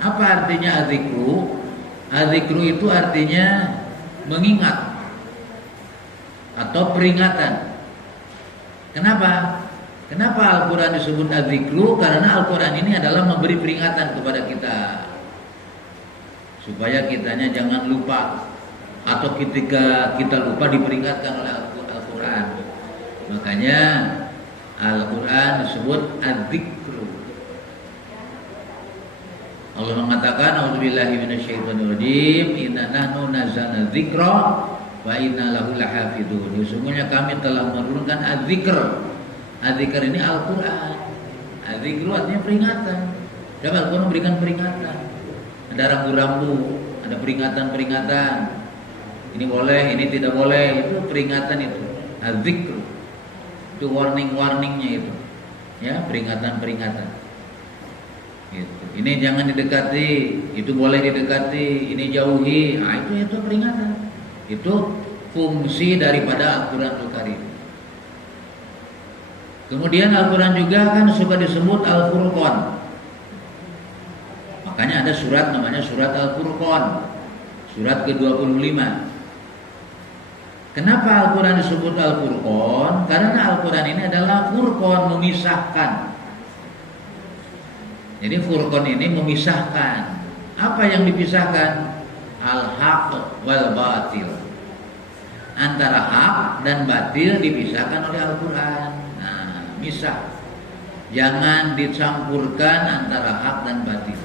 Apa artinya adzikru? Adzikru itu artinya mengingat atau peringatan. Kenapa? Kenapa Al-Quran disebut adzikru? Karena Al-Quran ini adalah memberi peringatan kepada kita supaya kitanya jangan lupa, atau ketika kita lupa diperingatkan oleh Al-Quran. Makanya Al-Quran disebut adzikru. Allah mengatakan, a'udzubillahi minasyaitonirrajim, inna nahnu nazzalna dzikra wa inna lahu lahafidun. Sesungguhnya kami telah menurunkan adzikr. Adzikr ini Al-Quran. Adzikru artinya peringatan. Dapat Al-Quran memberikan peringatan. Ada rambu-rambu, ada peringatan-peringatan. Ini boleh, ini tidak boleh. Itu peringatan itu. Adzikru. Itu warning-warningnya itu. Ya, peringatan-peringatan. Gitu. Ini jangan didekati, itu boleh didekati, ini jauhi. Nah, itu peringatan. Itu fungsi daripada Al-Quranul Karim. Kemudian Al-Quran juga kan suka disebut Al-Furqan. Makanya ada surat namanya surat Al-Furqan, surat ke-25. Kenapa Al-Quran disebut Al-Furqan? Karena Al-Quran ini adalah furqan, memisahkan. Jadi furqan ini memisahkan. Apa yang dipisahkan? Al-haq wal batil. Antara hak dan batil dipisahkan oleh Al-Quran. Nah, misah. Jangan dicampurkan antara hak dan batil.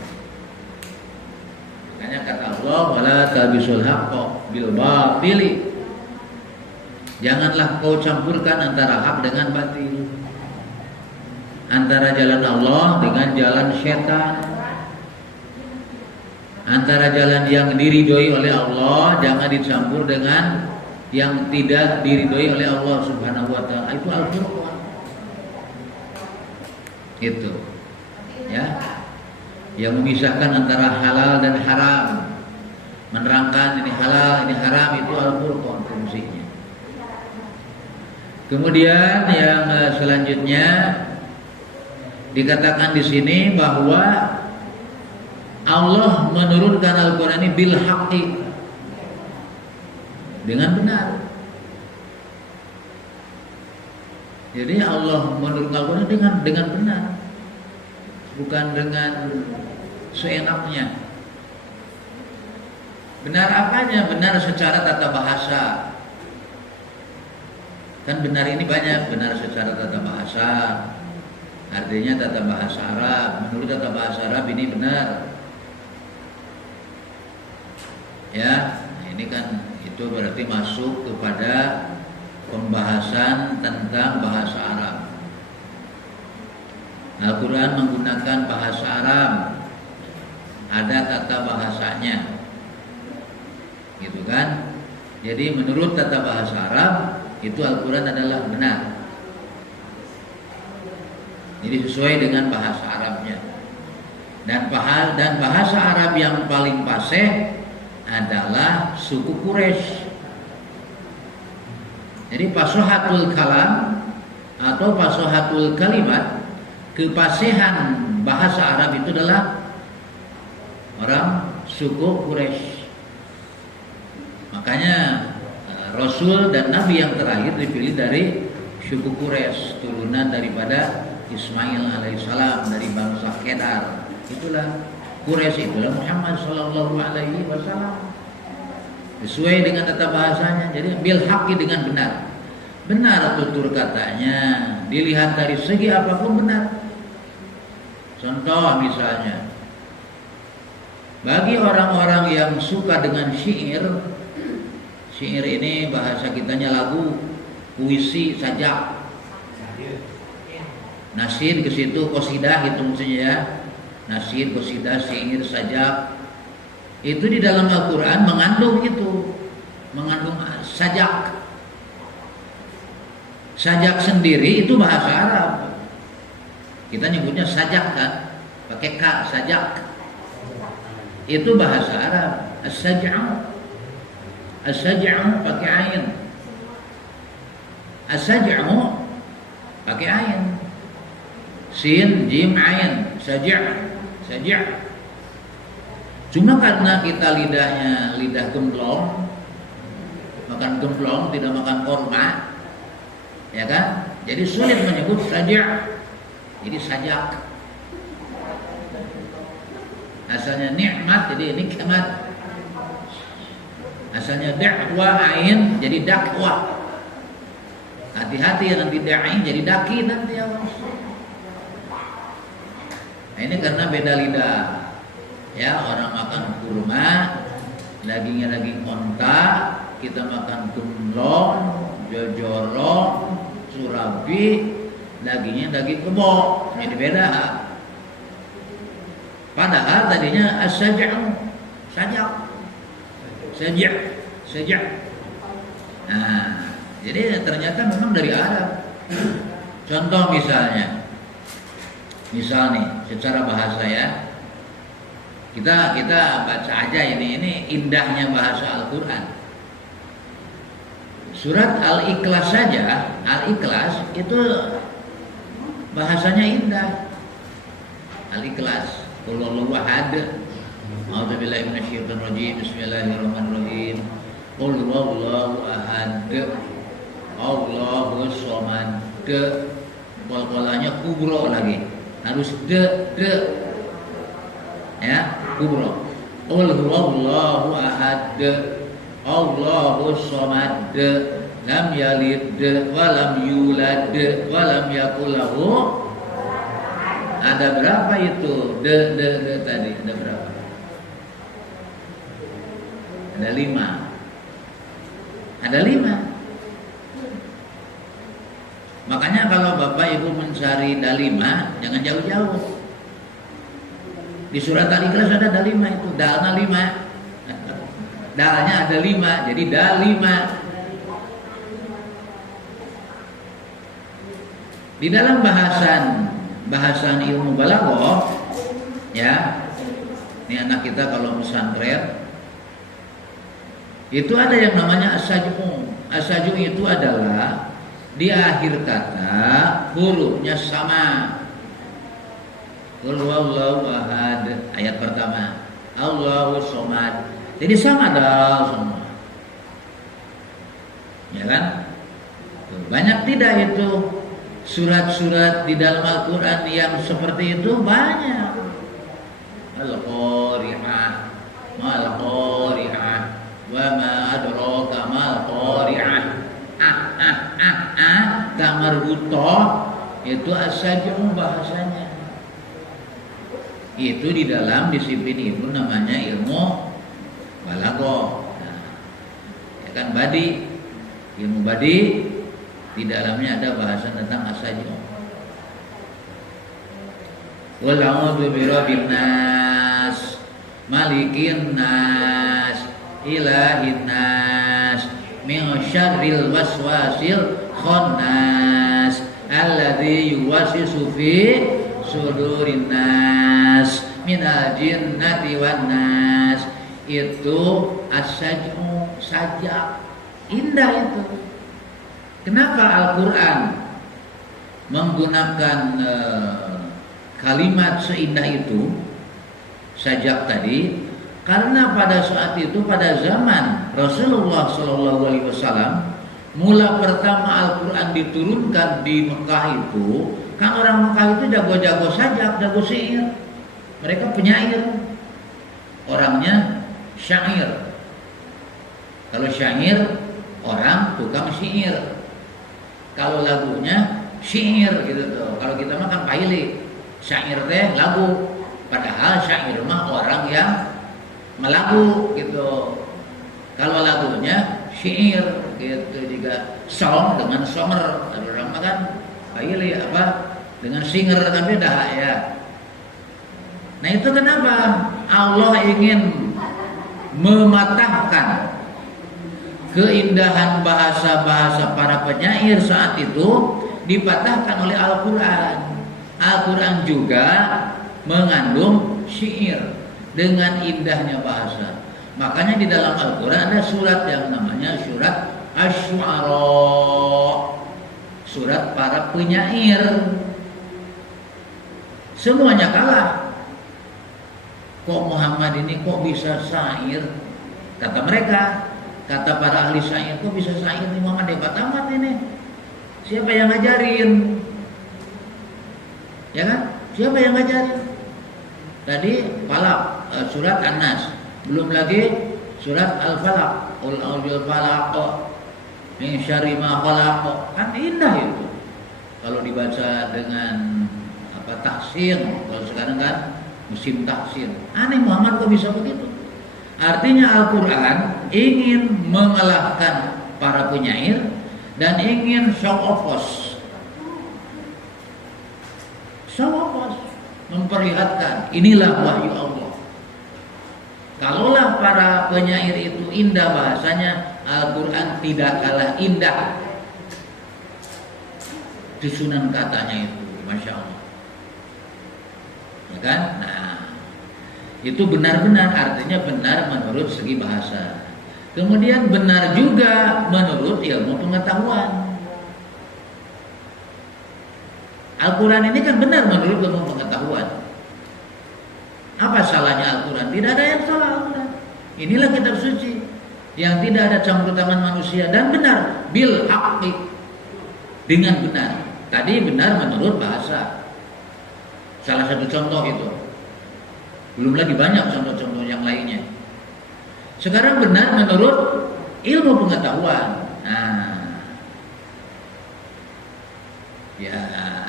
Makanya kata Allah, wala talbisul haqqo bil batili. Janganlah kau campurkan antara hak dengan batil, antara jalan Allah dengan jalan syaitan, antara jalan yang diridhoi oleh Allah jangan dicampur dengan yang tidak diridhoi oleh Allah Subhanahu wa taala. Itu Al-Furqan. Itu. Ya. Yang memisahkan antara halal dan haram. Menerangkan ini halal, ini haram, itu Al-Furqan fungsinya. Kemudian yang selanjutnya dikatakan di sini bahwa Allah menurunkan Al-Quran ini bil haqqi, dengan benar. Jadi Allah menurunkan Al-Quran dengan benar, bukan dengan seenaknya. Benar apanya? Benar secara tata bahasa. Kan benar ini banyak, benar secara tata bahasa. Artinya tata bahasa Arab. Menurut tata bahasa Arab ini benar. Ya, nah ini kan itu berarti masuk kepada pembahasan tentang bahasa Arab. Al-Quran menggunakan bahasa Arab, ada tata bahasanya, gitu kan? Jadi menurut tata bahasa Arab itu Al-Quran adalah benar. Jadi sesuai dengan bahasa Arabnya. Dan bahasa Arab yang paling fasih adalah suku Quraisy. Jadi fasahatul kalam atau fasahatul kalimat, kefasihan bahasa Arab itu adalah orang suku Quraisy. Makanya Rasul dan Nabi yang terakhir dipilih dari suku Quraisy, turunan daripada Ismail alaihissalam dari bangsa Kedar. Itulah Quraisy, itulah Muhammad sallallahu alaihi wasallam. Sesuai dengan tata bahasanya. Jadi bil haqqi, dengan benar. Benar tutur katanya, dilihat dari segi apapun benar. Contoh misalnya, bagi orang-orang yang suka dengan syair, syair ini bahasa kitanya lagu, puisi, sajak, nasyid ke situ, qasidah itu maksudnya ya. Nasyid, qasidah, syair, sajak. Itu di dalam Al-Qur'an mengandung itu, mengandung sajak. Sajak sendiri itu bahasa Arab. Kita nyebutnya sajak kan, pakai ka, sajak. Itu bahasa Arab. As-saj'u, as-saj'u pakai ain. As-saj'u pakai ain. Sin, jim, ain. Saj'a, saj'a. Cuma karena kita lidahnya lidah gemblong, makan gemblong tidak makan korma, ya kan? Jadi sulit menyebut sajak. Jadi sajak. Asalnya nikmat jadi nikmat. Asalnya dakwah ain jadi dakwah. Hati-hati nanti da'i jadi daki nanti ya. Nah, ini karena beda lidah. Ya, orang makan kurma, dagingnya daging onta, kita makan gemblong, jojorong, surabi, dagingnya daging kebo. Jadi beda. Padahal tadinya as-saja'u, sajak. Nah, jadi ternyata memang dari Arab. Contoh misal nih, secara bahasa ya. Kita baca aja ini indahnya bahasa Al-Qur'an. Surat Al-Ikhlas saja, Al-Ikhlas itu bahasanya indah. Al-Ikhlas, qul huwallahu ahad. A'udzubillahi minasyaitonir rajim. Bismillahirrahmanirrahim. Qul huwallahu ahad. Allahus samad. Qalqalanya kubro lagi. Harus de. Ya, kubro. Qul huwallahu ahad. Allahus samad. Lam yalid wa lam yulad wa lam yakul lahu. Ada berapa itu? De tadi ada berapa? Ada 5. Ada 5. Makanya kalau Bapak Ibu mencari dalima, jangan jauh-jauh. Di surat Al-Ikhlas ada dalima itu, dalnya 5. Dalnya ada 5, jadi dalima. Di dalam bahasan ilmu balaghah, ya, ini anak kita kalau pesantren, itu ada yang namanya as-saj'u. As-saj'u itu adalah di akhir kata hurufnya sama. Qul huwallahu ahad, ayat pertama. Allahus samad. Jadi sama dah semua. Ya kan? Banyak tidak itu surat-surat di dalam Al-Qur'an yang seperti itu banyak. Al-Qari'ah, Mal-Qari'ah, wa ma adraka mal-Qari'ah. Kamar butoh itu as-saj'u bahasanya. Itu di dalam disiplin itu namanya ilmu balaghah. Nah, ya kan badi, ilmu badi di dalamnya ada bahasan tentang as-saj'u. Qul a'udzu birabbin nas, malikin nas, ilahin nas, min syarril waswasil khannas, alladzi yuwaswisu fi sudurin nas, minal jinnati wan nas. Itu as-saj'u, sajak. Indah itu. Kenapa Al-Qur'an menggunakan kalimat seindah itu, sajak tadi? Karena pada saat itu, pada zaman Rasulullah SAW, mula pertama Al-Quran diturunkan di Mekah itu, kan orang Mekah itu jago-jago sajak, jago syair. Mereka penyair, orangnya syair. Kalau syair, orang tukang syair. Kalau lagunya syair gitu tuh. Kalau kita makan paili, syair teh lagu. Padahal syair mah orang yang melagu gitu. Kalau lagunya syair gitu juga. Song dengan songer. Ada orang makan paili apa dengan singer kan beda ya. Nah itu kenapa Allah ingin mematahkan keindahan bahasa-bahasa para penyair saat itu, dipatahkan oleh Al-Quran. Al-Quran juga mengandung syair dengan indahnya bahasa. Makanya di dalam Al-Quran ada surat yang namanya surat Asy-Syu'ara, surat para penyair. Semuanya kalah. kok Muhammad ini kok bisa syair? Kata mereka, kata para ahli syair, kok bisa syair nih Muhammad, hebat amat ini. Siapa yang ngajarin? Ya kan? Siapa yang ngajarin? Tadi Falaq, surat An-Nas, belum lagi surat Al-Falaq, Qul a'udzu falaq min syarri ma khalaq. Kan indah itu. Kalau dibaca dengan tahsir, kalau sekarang kan musim tahsir. Aneh Muhammad kok bisa begitu? Artinya Al-Quran ingin mengalahkan para penyair dan ingin show off, memperlihatkan inilah wahyu Allah. Kalaulah para penyair itu indah bahasanya, Al-Quran tidak kalah indah susunan katanya itu, Masya Allah. Ya kan? Nah, itu benar-benar, artinya benar menurut segi bahasa. Kemudian benar juga menurut ilmu pengetahuan. Al-Quran ini kan benar menurut ilmu pengetahuan. Apa salahnya Al-Quran? Tidak ada yang salah Al-Quran. Inilah kitab suci yang tidak ada campur tangan manusia dan benar bil haqqi, dengan benar. Tadi benar menurut bahasa. Salah satu contoh itu. Belum lagi banyak contoh-contoh yang lainnya. Sekarang benar menurut ilmu pengetahuan. Nah, ya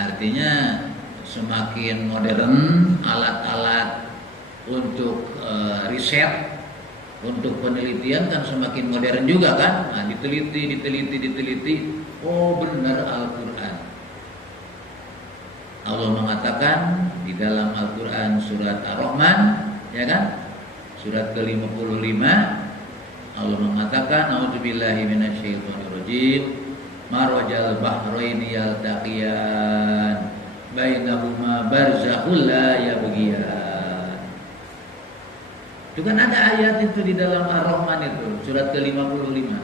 artinya semakin modern alat-alat untuk riset, untuk penelitian kan semakin modern juga kan. Nah, diteliti. Oh benar Al-Quran. Allah mengatakan di dalam Al-Quran surat Ar-Rahman, ya kan? Surat ke-55 Allah mengatakan a'udzubillahi minasyaitonirrajim marajal bahraini yaltaqiyan bainahuma barzakhul la yabghiyan. Itu kan ada ayat itu di dalam Ar-Rahman itu surat ke-55.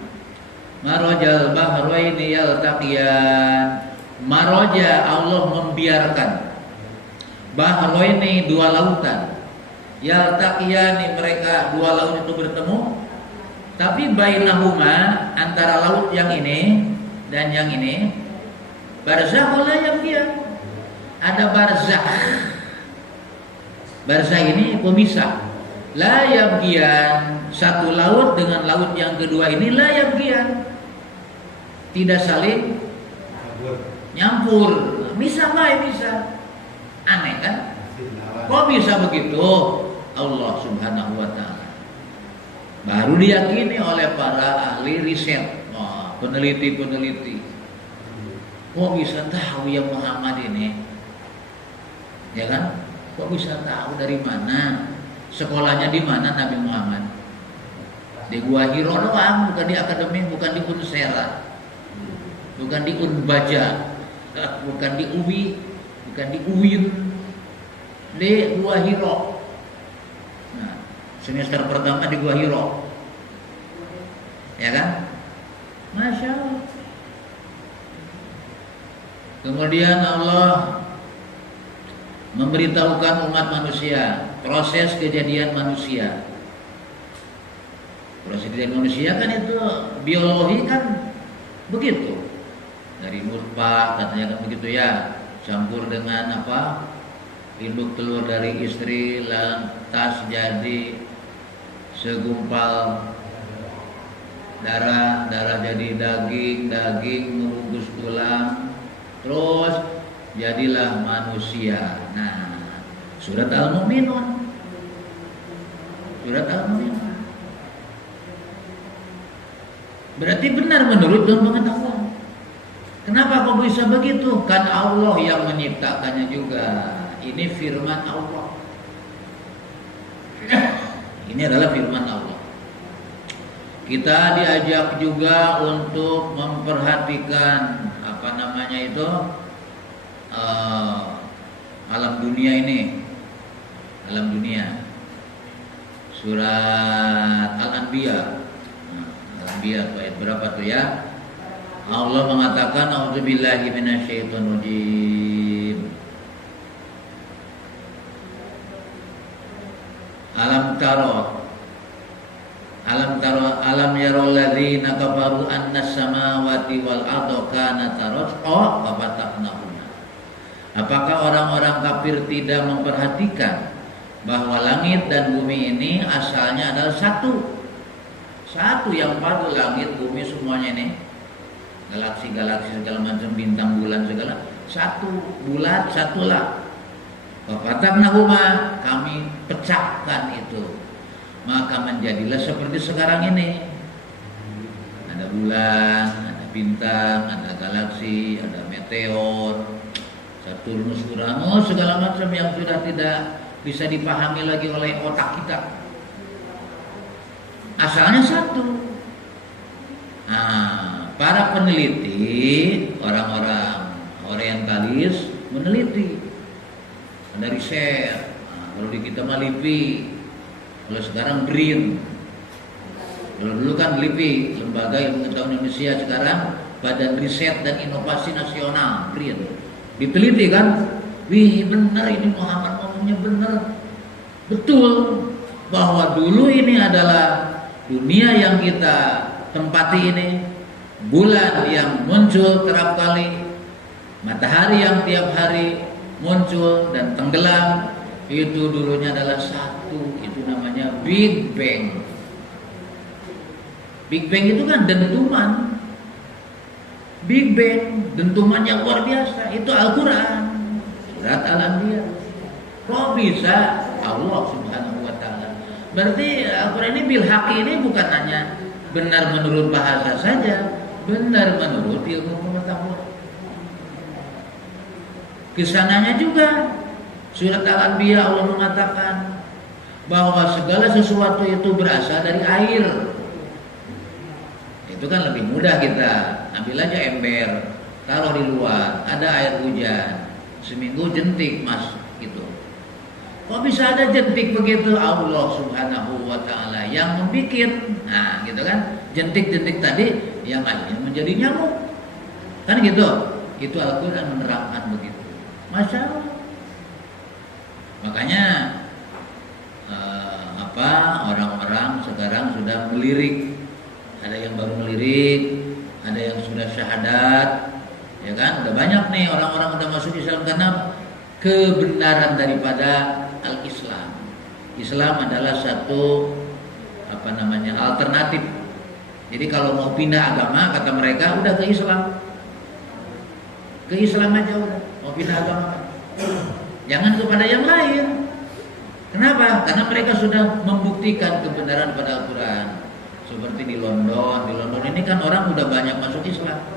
Marajal bahraini yaltaqiyan. Maraja, Allah membiarkan bahraini, dua lautan, yaltaqiyani, mereka dua laut itu bertemu, tapi bainahuma, antara laut yang ini dan yang ini, barzakhul la yabghiyan, ada barzakh. Barzakh ini pemisah. La yabghiyan, satu laut dengan laut yang kedua ini la yabghiyan, tidak saling nyampur. Bisa nggak? Bisa. Aneh kan? Kok bisa begitu? Allah Subhanahu wa ta'ala baru diyakini oleh para ahli riset, peneliti. Kok bisa tahu ya Muhammad ini? Ya kan? Kok bisa tahu dari mana? Sekolahnya di mana Nabi Muhammad? Di Gua Hiro doang, bukan di akademi, bukan di Unsera, bukan di Unbaja, bukan di UWI, bukan di UIN, di Gua Hiro. Nah, semester pertama di Gua Hiro, ya kan? Masya Allah. Kemudian Allah memberitahukan umat manusia proses kejadian manusia. Proses kejadian manusia kan itu biologi kan begitu. Dari nutfah katanya kan begitu ya, campur dengan apa? Induk telur dari istri, lantas jadi segumpal darah jadi daging merungkus tulang, terus jadilah manusia. Nah, surat Al-Mu'minun. Berarti benar menurut ilmu pengetahuan. Kenapa kok bisa begitu? Kan Allah yang menciptakannya juga. Ini firman Allah. Ini adalah firman Allah. Kita diajak juga untuk memperhatikan alam dunia ini. Alam dunia. Surat Al-Anbiya. Al-Anbiya ayat berapa tuh ya? Allah mengatakan a'udzubillahi minasyaitonirrajim. Alam taro alam yarul ladzina kafaru annas samawati wal arda kanata ratqa fa fataqnahuma. Apakah orang-orang kafir tidak memperhatikan bahwa langit dan bumi ini asalnya adalah satu yang padu, langit bumi semuanya ini, galaksi-galaksi segala macam, bintang bulan segala, satu bulat satulah. Fa fataqnahuma, kami pecahkan itu. Maka menjadilah seperti sekarang ini. Ada bulan, ada bintang, ada galaksi, ada meteor, Saturnus, Uranus, segala macam yang sudah tidak bisa dipahami lagi oleh otak kita. Asalnya satu. Nah, para peneliti, orang-orang orientalis meneliti, ada riset. Nah, kalau di kita mah LIPI, kalau sekarang BRIN. Kalau dulu kan LIPI, Lembaga Ilmu Pengetahuan Indonesia, sekarang Badan Riset dan Inovasi Nasional, BRIN. Diteliti kan, wih benar ini Muhammad ngomongnya benar. Betul bahwa dulu ini adalah dunia yang kita tempati ini, bulan yang muncul kerap kali, matahari yang tiap hari muncul dan tenggelam, itu dulunya adalah satu, itu namanya Big Bang. Big Bang itu kan dentuman. Big Bang, dentumannya luar biasa. Itu Al-Quran, surat Al-Anbiya. Kok bisa? Allah Subhanahu wa ta'ala. Berarti Al-Quran ini bil haqi ini bukan hanya benar menurut bahasa saja, benar menurut ilmu pengetahuan. Kesananya juga surat Al-Anbiya Allah mengatakan bahwa segala sesuatu itu berasal dari air. Itu kan lebih mudah, kita ambil aja ember, taruh di luar, ada air hujan, seminggu jentik mas gitu. Kok bisa ada jentik begitu? Allah Subhanahu wa ta'ala yang membuat. Nah gitu kan, jentik-jentik tadi yang akhirnya menjadi nyamuk, kan gitu. Itu Al-Quran menerangkan begitu. Masya Allah. Makanya orang-orang sekarang sudah melirik. Ada yang baru melirik, ada yang sudah syahadat, ya kan? Udah banyak nih orang-orang udah masuk Islam karena kebenaran daripada Al-Islam. Islam adalah satu alternatif. Jadi kalau mau pindah agama, kata mereka, udah ke Islam. Ke Islam aja udah, mau pindah agama. Jangan kepada yang lain. Kenapa? Karena mereka sudah membuktikan kebenaran pada Al-Quran. Seperti di London. Di London ini kan orang udah banyak masuk Islam.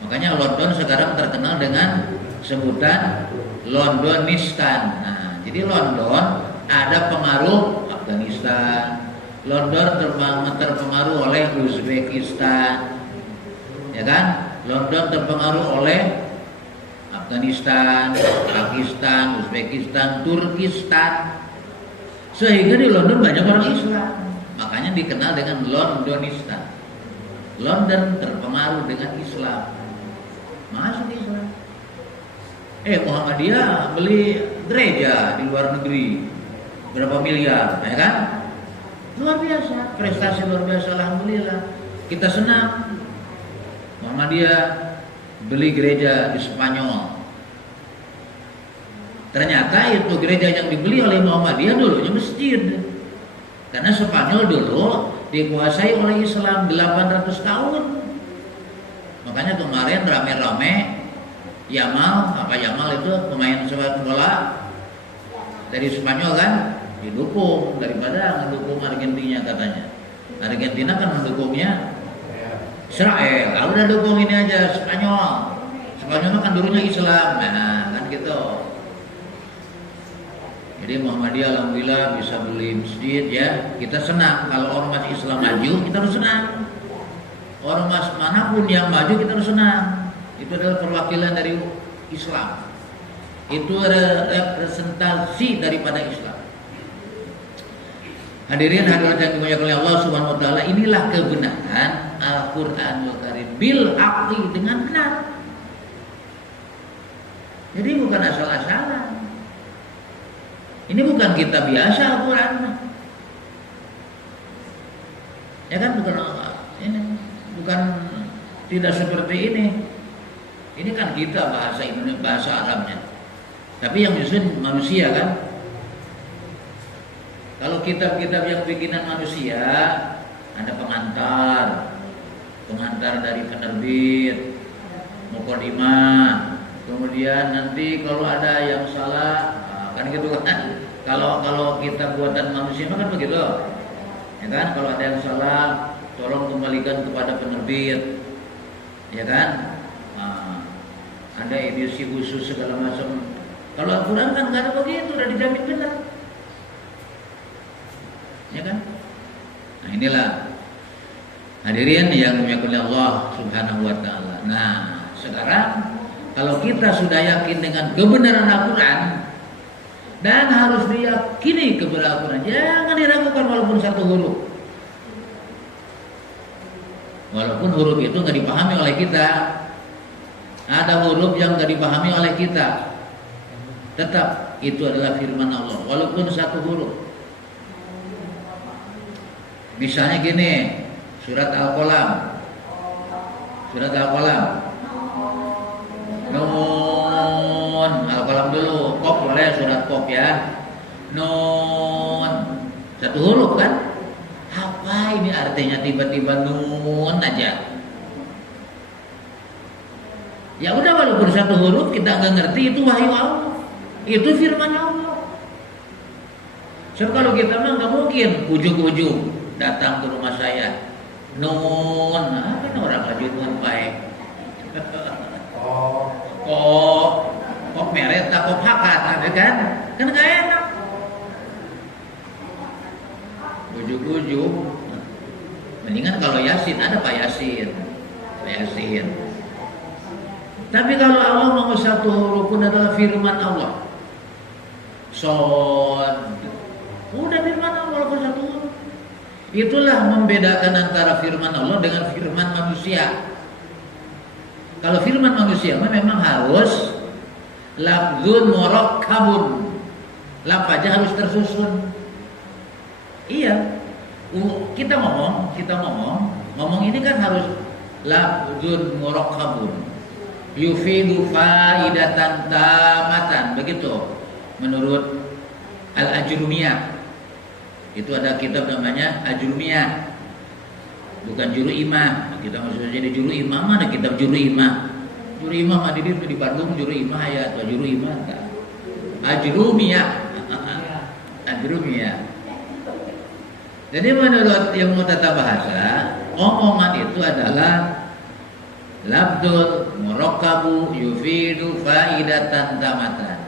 Makanya London sekarang terkenal dengan sebutan Londonistan. Nah, jadi London ada pengaruh Afghanistan. London terpengaruh oleh Uzbekistan. Ya kan? London terpengaruh oleh Afghanistan, Pakistan, Uzbekistan, Turkistan. Sehingga di London banyak orang Islam. Makanya dikenal dengan Londonistan. London terpengaruh dengan Islam. Masuk Islam. Muhammadiyah beli gereja di luar negeri berapa miliar, ya kan? Luar biasa, prestasi luar biasa, alhamdulillah. Kita senang. Muhammadiyah beli gereja di Spanyol. Ternyata itu gereja yang dibeli oleh Muhammadiyah dulunya masjid. Karena Spanyol dulu dikuasai oleh Islam 800 tahun. Makanya kemarin rame-rame Yamal itu pemain sepak bola dari Spanyol kan didukung daripada mendukung Argentina katanya. Argentina kan mendukungnya Israel. Kalau udah dukung ini aja Spanyol. Spanyol kan dulunya Islam. Nah, kan gitu. Jadi Muhammadiyah alhamdulillah bisa beli masjid ya. Kita senang kalau ormas Islam maju, kita harus senang. Ormas manapun yang maju kita harus senang. Itu adalah perwakilan dari Islam. Itu adalah representasi daripada Islam. Hadirin hadirat yang dimuliakan oleh Allah Subhanahu wa taala, inilah kebenaran Al-Qur'anul Karim bil haqqi, dengan benar. Jadi bukan asal-asalan. Ini bukan kitab biasa Al-Quran. Ya kan, ini bukan tidak seperti ini. Ini kan kita bahasa Indonesia, bahasa Arabnya. Tapi yang disusun manusia kan. Kalau kitab-kitab yang bikinan manusia, ada pengantar dari penerbit, mukadimah, kemudian nanti kalau ada yang salah, kan gitu kan. Kalau kitab buatan manusia kan begitu, ya kan. Kalau ada yang salah, tolong kembalikan kepada penerbit, ya kan. Ada edisi khusus segala macam. Kalau Al-Quran kan nggak ada begitu, udah dijamin benar, ya kan. Nah inilah hadirin yang dimuliakan Allah Subhanahu wa taala. Nah, sekarang kalau kita sudah yakin dengan kebenaran Al-Quran dan harus diyakini kebenaran Al-Quran, jangan diragukan walaupun satu huruf. Walaupun huruf itu nggak dipahami oleh kita, ada huruf yang nggak dipahami oleh kita, tetap itu adalah firman Allah, walaupun satu huruf. Misalnya gini, surat Al-Qalam, Nun, Al-Qalam dulu, Qaf boleh, surat Qaf ya. Nun, satu huruf kan? Apa ini artinya tiba-tiba nun aja? Ya udah, walaupun satu huruf kita nggak ngerti, itu wahyu Allah, itu firman Allah. Sebab kalau kita mah nggak mungkin ujung-ujung datang ke rumah saya, nun, kan orang lanjut nun baik. Kok meret tak kok hakat, ada kan nggak enak. Ujung-ujung, mendingan kalau Yasin ada Pak Yasin. Tapi kalau Allah mau satu huruf pun adalah firman Allah. Udah firman Allah walaupun satu huruf. Itulah membedakan antara firman Allah dengan firman manusia. Kalau firman manusia memang harus lafzun murakkabun, lafaznya harus tersusun. Iya, kita ngomong ini kan harus lafzun murakkabun, yufidu faidatan tamatan, begitu menurut Al-Ajrumiyah. Itu ada kitab namanya Ajrumiyah, bukan Juru Imah. Kita maksudnya jadi Juru Imah, mana kitab Juru Imah? Juru Imah mah di Bandung, Juru Imah ya, atau Juru Imah enggak. Ajrumiyah. Jadi menurut ilmu tata bahasa, omongan itu adalah lafdzul murakkabu yufidu faidatan tamatan.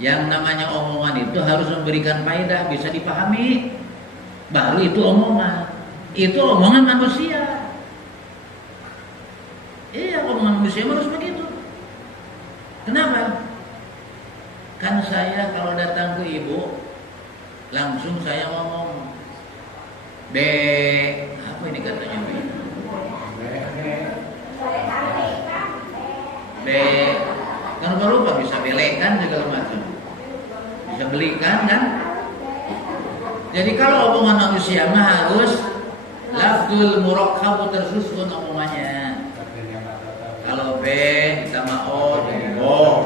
Yang namanya omongan itu harus memberikan faedah, bisa dipahami, baru itu omongan. Itu omongan manusia. Iya, omongan manusia harus begitu. Kenapa? Kan saya kalau datang ke ibu, langsung saya ngomong, apa ini katanya? Kan lupa bisa belekan segala macam, bisa belikan kan. Jadi kalau omongan manusia mah harus lafzul murakkab tersusun omongannya. Kalau B ditambah O jadi box,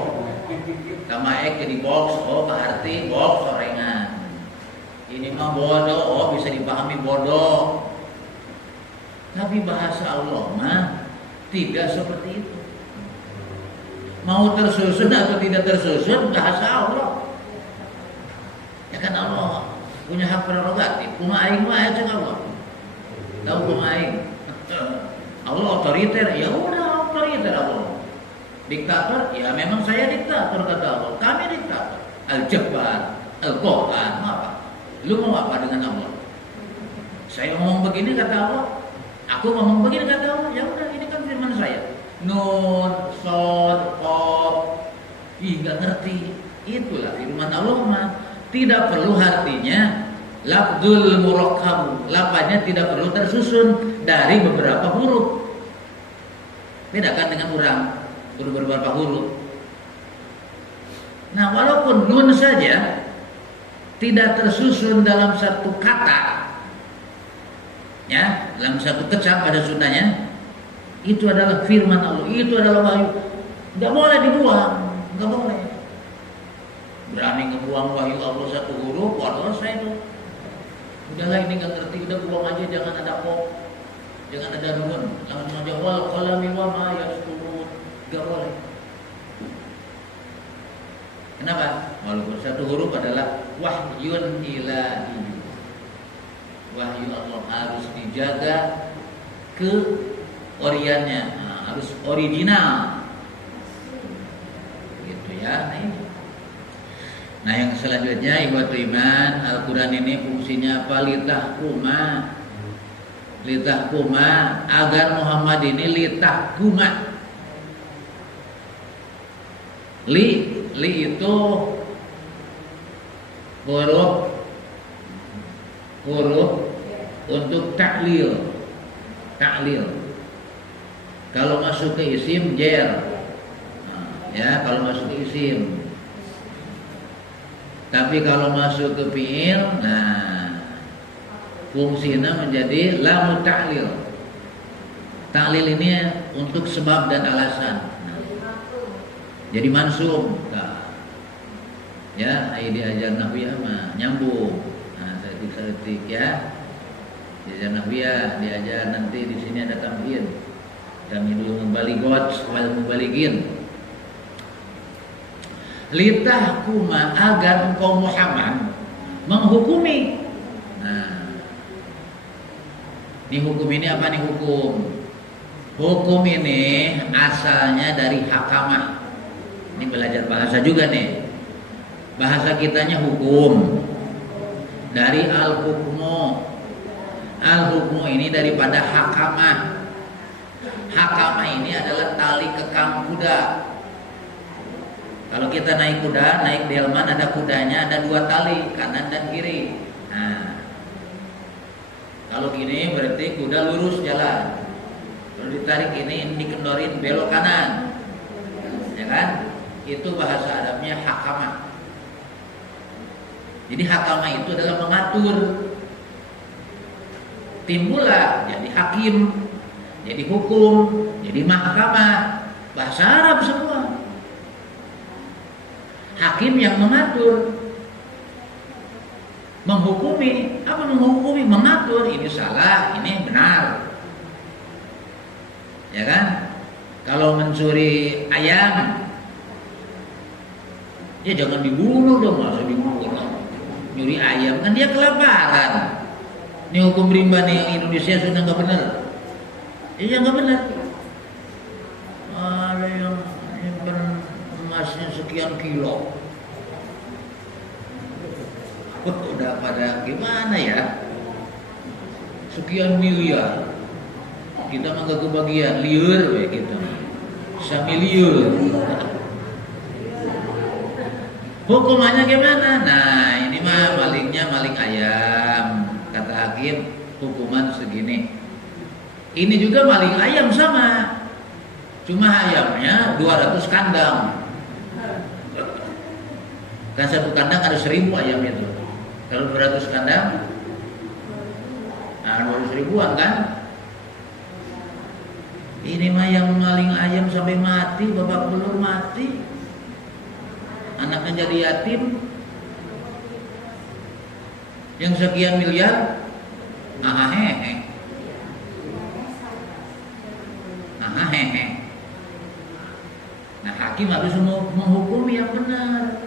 tambah X jadi box, O berarti box sorengan. Ini mah bodoh, oh bisa dipahami bodoh. Tapi bahasa Allah mah tidak seperti itu. Mau tersusun atau tidak tersusun bahasa Allah. Ya kan Allah punya hak prerogatif. Kumaing mah aja Allah. Tahu kumaing. Allah otoriter, ya udah otoriter Allah. Diktator, ya memang saya diktator kata Allah. Kami diktator. Al-Jabbar, Al-Qahhar, apa? Lu mau apa dengan Allah? Saya ngomong begini kata Allah, aku ngomong begini kata Allah. Ya udah, ini kan firman saya. Nun, Shad, Qaf, nggak ngerti. Itulah firman Allah mah. Tidak perlu artinya lafzul murakkab, lafaznya tidak perlu tersusun dari beberapa huruf. Bedakan dengan orang beberapa huruf. Nah, walaupun nun saja tidak tersusun dalam satu kata, ya, dalam satu kecap ada sunnahnya, itu adalah firman Allah, itu adalah wahyu. Nggak boleh dibuang, nggak boleh. Berani ngebuang wahyu Allah satu huruf, wah selesai itu. Udahlah ini nggak ngerti, udah buang aja, jangan ada kok, jangan ada nun, langsung aja wal qalami wa ma yasturun, nggak boleh. Kenapa? Walaupun satu huruf adalah wahyun ilahi. Wahyu Allah harus dijaga ke oriannya, harus original. Gitu ya. Nah, yang selanjutnya ibadah iman, Al-Qur'an ini fungsinya apa? Litahkuma agar Muhammad ini litahkuma. Li itu huruf untuk taklil. Kalau masuk ke isim jer, ya kalau masuk ke isim. Tapi kalau masuk ke fiil, nah fungsinya menjadi lamu taklil. Taklil ini untuk sebab dan alasan. Jadi mansub. Ya, diajar nahwiyah mah nyambung. Nah, detik ya. Diajar nahwiyah, diajar nanti di sini ada tamyin. Tamyidul mubalighot wal mubalighin. Litahkuma agar engkau Muhammad menghukumi. Nah, ini hukum ini apa nih hukum? Hukum ini asalnya dari hakamah. Ini belajar bahasa juga nih. Bahasa kitanya hukum. Dari al-hukmu. Al-hukmu ini daripada hakamah. Hakamah ini adalah tali kekang kuda. Kalau kita naik kuda, naik delman, ada kudanya, ada dua tali, kanan dan kiri. Nah, kalau gini berarti kuda lurus jalan. Kalau ditarik ini dikendorin belok kanan, ya kan? Itu bahasa Arabnya hakamah. Jadi hakamah itu adalah mengatur. Timbullah jadi hakim, jadi hukum, jadi mahkamah. Bahasa Arab semua. Hakim yang mengatur, menghukumi. Apa menghukumi? Mengatur. Ini salah, ini benar. Ya kan? Kalau mencuri ayam, ya jangan dibunuh dong, masa dibunuh. Nyuri ayam kan dia kelaparan. Ini hukum rimba nih Indonesia sudah nggak benar. Iya nggak benar. Ada yang nyimpen emasnya sekian kilo. Udah pada gimana ya? Sekian miliar. Kita mah gak kebagian liur kayak gitu. Samiliur. Hukumannya gimana? Nah, ini mah malingnya maling ayam. Kata hakim, hukuman segini. Ini juga maling ayam sama. Cuma ayamnya 200 kandang. Kan satu kandang ada 1000 ayam itu. Kalau 200 kandang, nah 200 ribuan kan? Ini mah yang maling ayam sampai mati, babak belur mati. Anaknya jadi yatim. Yang sekian miliar, hehe. Nah, hakim harus menghukumi yang benar.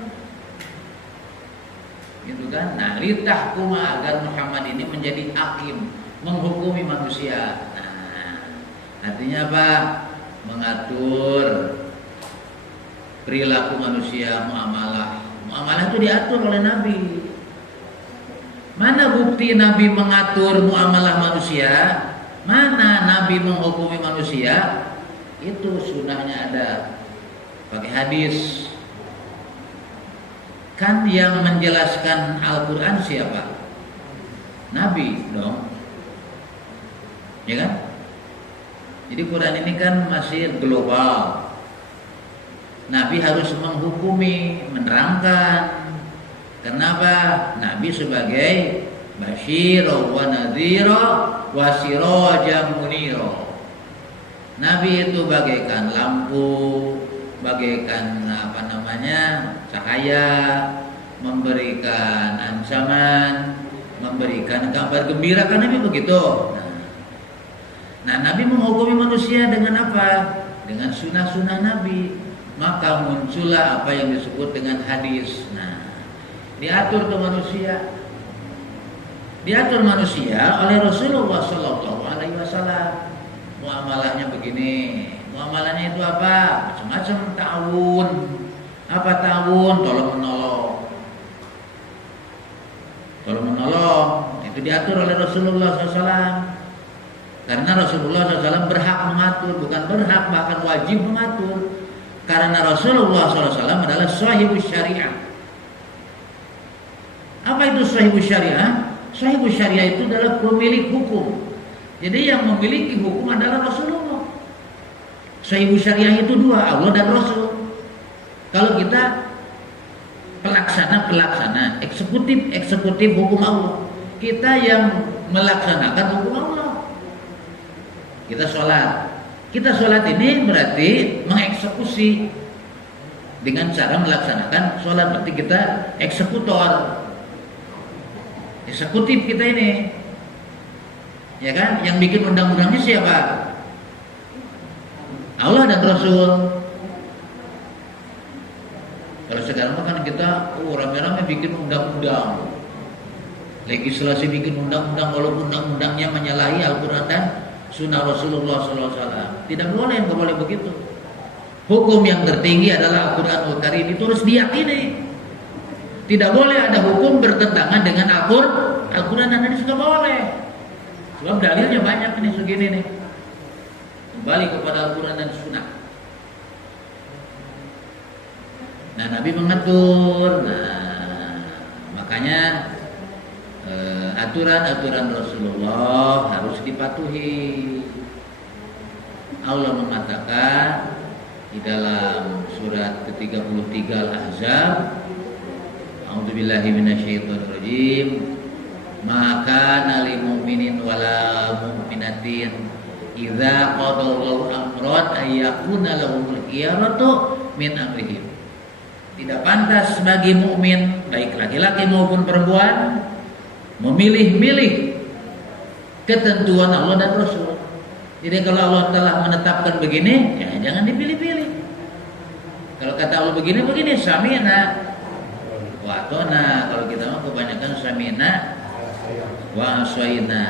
Gitu kan? Nah, litahkuma agar Muhammad ini menjadi hakim, menghukumi manusia. Nah, artinya apa? Mengatur perilaku manusia, muamalah. Muamalah itu diatur oleh Nabi. Mana bukti Nabi mengatur muamalah manusia? Mana Nabi menghukumi manusia? Itu sunnahnya ada. Pakai hadis. Kan yang menjelaskan Al-Quran siapa? Nabi dong. Ya kan? Jadi Quran ini kan masih global. Nabi harus menghukumi, menerangkan. Kenapa? Nabi sebagai Basyira wa nadhira wa sirajan munira. Nabi itu bagaikan lampu, bagaikan cahaya, memberikan ancaman, memberikan kabar gembira, kan Nabi begitu. Nah, Nabi menghukumi manusia dengan apa? Dengan sunnah-sunnah Nabi. Maka muncullah apa yang disebut dengan hadis. Nah, diatur ke manusia. Diatur manusia oleh Rasulullah Sallallahu Alaihi Wasallam. Muamalahnya begini. Muamalahnya itu apa? Macam-macam. Ta'awun. Apa ta'awun? Tolong menolong. Tolong menolong. Itu diatur oleh Rasulullah SAW. Karena Rasulullah SAW berhak mengatur, bukan berhak, bahkan wajib mengatur. Karena Rasulullah SAW adalah sahibus syariah. Apa itu sahibus syariah? Sahibus syariah itu adalah pemilik hukum. Jadi yang memiliki hukum adalah Rasulullah. Sahibus syariah itu dua, Allah dan Rasul. Kalau kita pelaksana, eksekutif hukum Allah. Kita yang melaksanakan hukum Allah. Kita sholat. Kita sholat ini berarti mengeksekusi dengan cara melaksanakan sholat. Berarti kita eksekutor, eksekutif kita ini, ya kan? Yang bikin undang-undangnya siapa? Allah dan Rasul. Kalau sekarang kan kita rame-rame bikin undang-undang, legislasi bikin undang-undang, walaupun undang-undangnya menyalahi Al-Quran dan Sunnah Rasulullah SAW. Tidak boleh begitu. Hukum yang tertinggi adalah Al-Quranul Karim, itu harus diyakini. Tidak boleh ada hukum bertentangan dengan Al-Quran dan hadis, tidak boleh. Sebab dalilnya banyak ini segini nih. Kembali kepada Al-Quran dan Sunnah. Nah, Nabi mengatur. Nah, makanya aturan-aturan Rasulullah harus dipatuhi. Allah mengatakan di dalam surat ke-33 Al-Ahzab, A'udzubillahi minasyaitonirrajim, maka lil mu'minin wala mu'minatin idza qadallahu amran ayyakuna lahumul khiyaratu min amrihim. Tidak pantas bagi mukmin, baik laki-laki maupun perempuan, memilih-milih ketentuan Allah dan Rasul. Jadi kalau Allah telah menetapkan begini, ya jangan dipilih-pilih. Kalau kata Allah begini, sami'na wa ata'na. Kalau kita mah kebanyakan sami'na wa aswa'na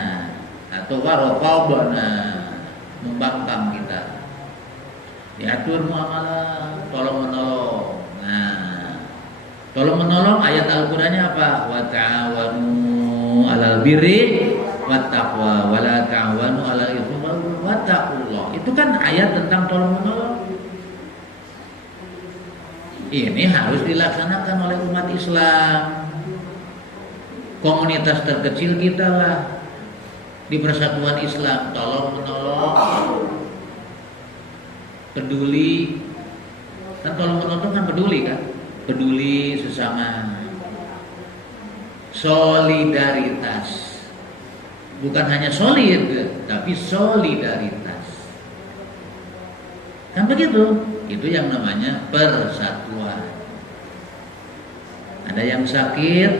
atau wa raqabna, membangkang kita. Diatur muamalah, tolong menolong. Nah, tolong menolong ayat Al-Qur'annya apa? Wa ta'awanu 'alal birri wat taqwa wa la ta'awanu 'alal itsmi wa taqullah. Itu kan ayat tentang tolong menolong. Ini harus dilaksanakan oleh umat Islam. Komunitas terkecil kita lah di Persatuan Islam, tolong menolong, peduli. Kan tolong menolong kan peduli kan? Peduli sesama. Solidaritas. Bukan hanya solid, tapi solidaritas. Kan begitu? Itu yang namanya persatuan. Ada yang sakit,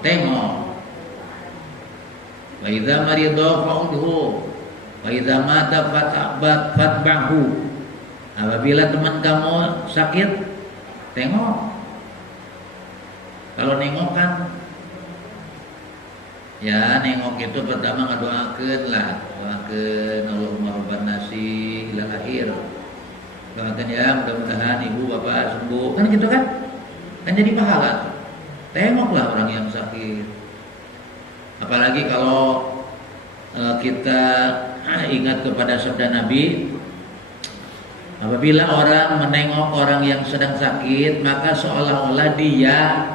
tengok. Wa idza marida fa'udhu, wa idza mata fatba'hu. Apabila teman kamu sakit, tengok. Kalau nengok kan, ya nengok itu pertama ngedoakeun lah, doakeun Allahumma rabban nasi ila akhir. Doakan ya mudah-mudahan ibu bapak sembuh, kan gitu kan? Kan jadi pahala. Tengoklah orang yang sakit. Apalagi kalau kita ingat kepada sabda Nabi, apabila orang menengok orang yang sedang sakit, maka seolah-olah dia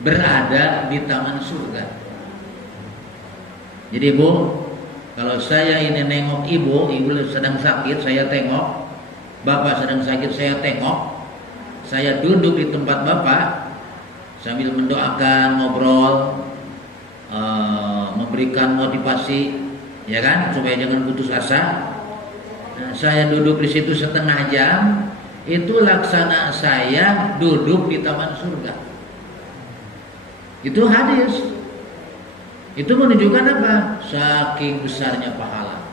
berada di taman surga. Jadi ibu, kalau saya ini nengok ibu sedang sakit, saya tengok. Bapak sedang sakit, saya tengok. Saya duduk di tempat bapak, sambil mendoakan, ngobrol, memberikan motivasi, ya kan, supaya jangan putus asa. Nah, saya duduk di situ setengah jam, itu laksana saya duduk di taman surga. Itu hadis. Itu menunjukkan apa? Saking besarnya pahala.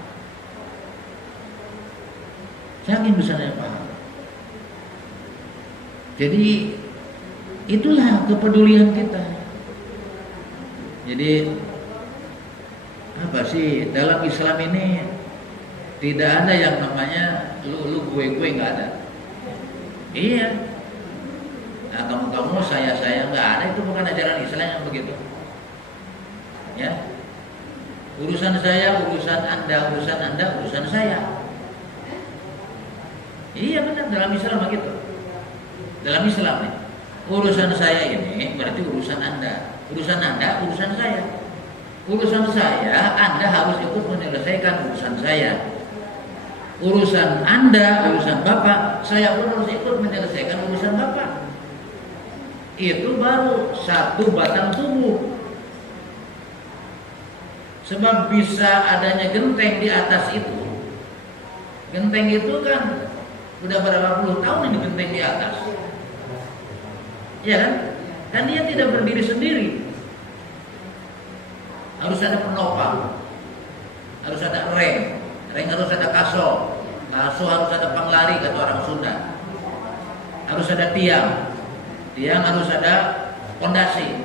Saking besarnya pahala. Jadi itulah kepedulian kita. Jadi apa sih, dalam Islam ini tidak ada yang namanya lu gue nggak ada. Iya. Nah, kamu saya nggak ada, itu bukan ajaran Islam yang begitu. Ya. Urusan saya, urusan Anda, urusan saya. Iya benar, dalam Islam begitu. Dalam Islam nih, urusan saya ini berarti urusan Anda. Urusan Anda, urusan saya. Urusan saya, Anda harus ikut menyelesaikan urusan saya. Urusan Anda, urusan Bapak, saya pun harus ikut menyelesaikan urusan Bapak. Itu baru satu batang tubuh. Sebab bisa adanya genteng di atas itu. Genteng itu kan udah berapa puluh tahun ini genteng di atas. Ya kan? Dan dia tidak berdiri sendiri. Harus ada penopang. Harus ada rem harus ada kaso harus ada penglari kata orang Sunda. Harus ada tiang harus ada pondasi.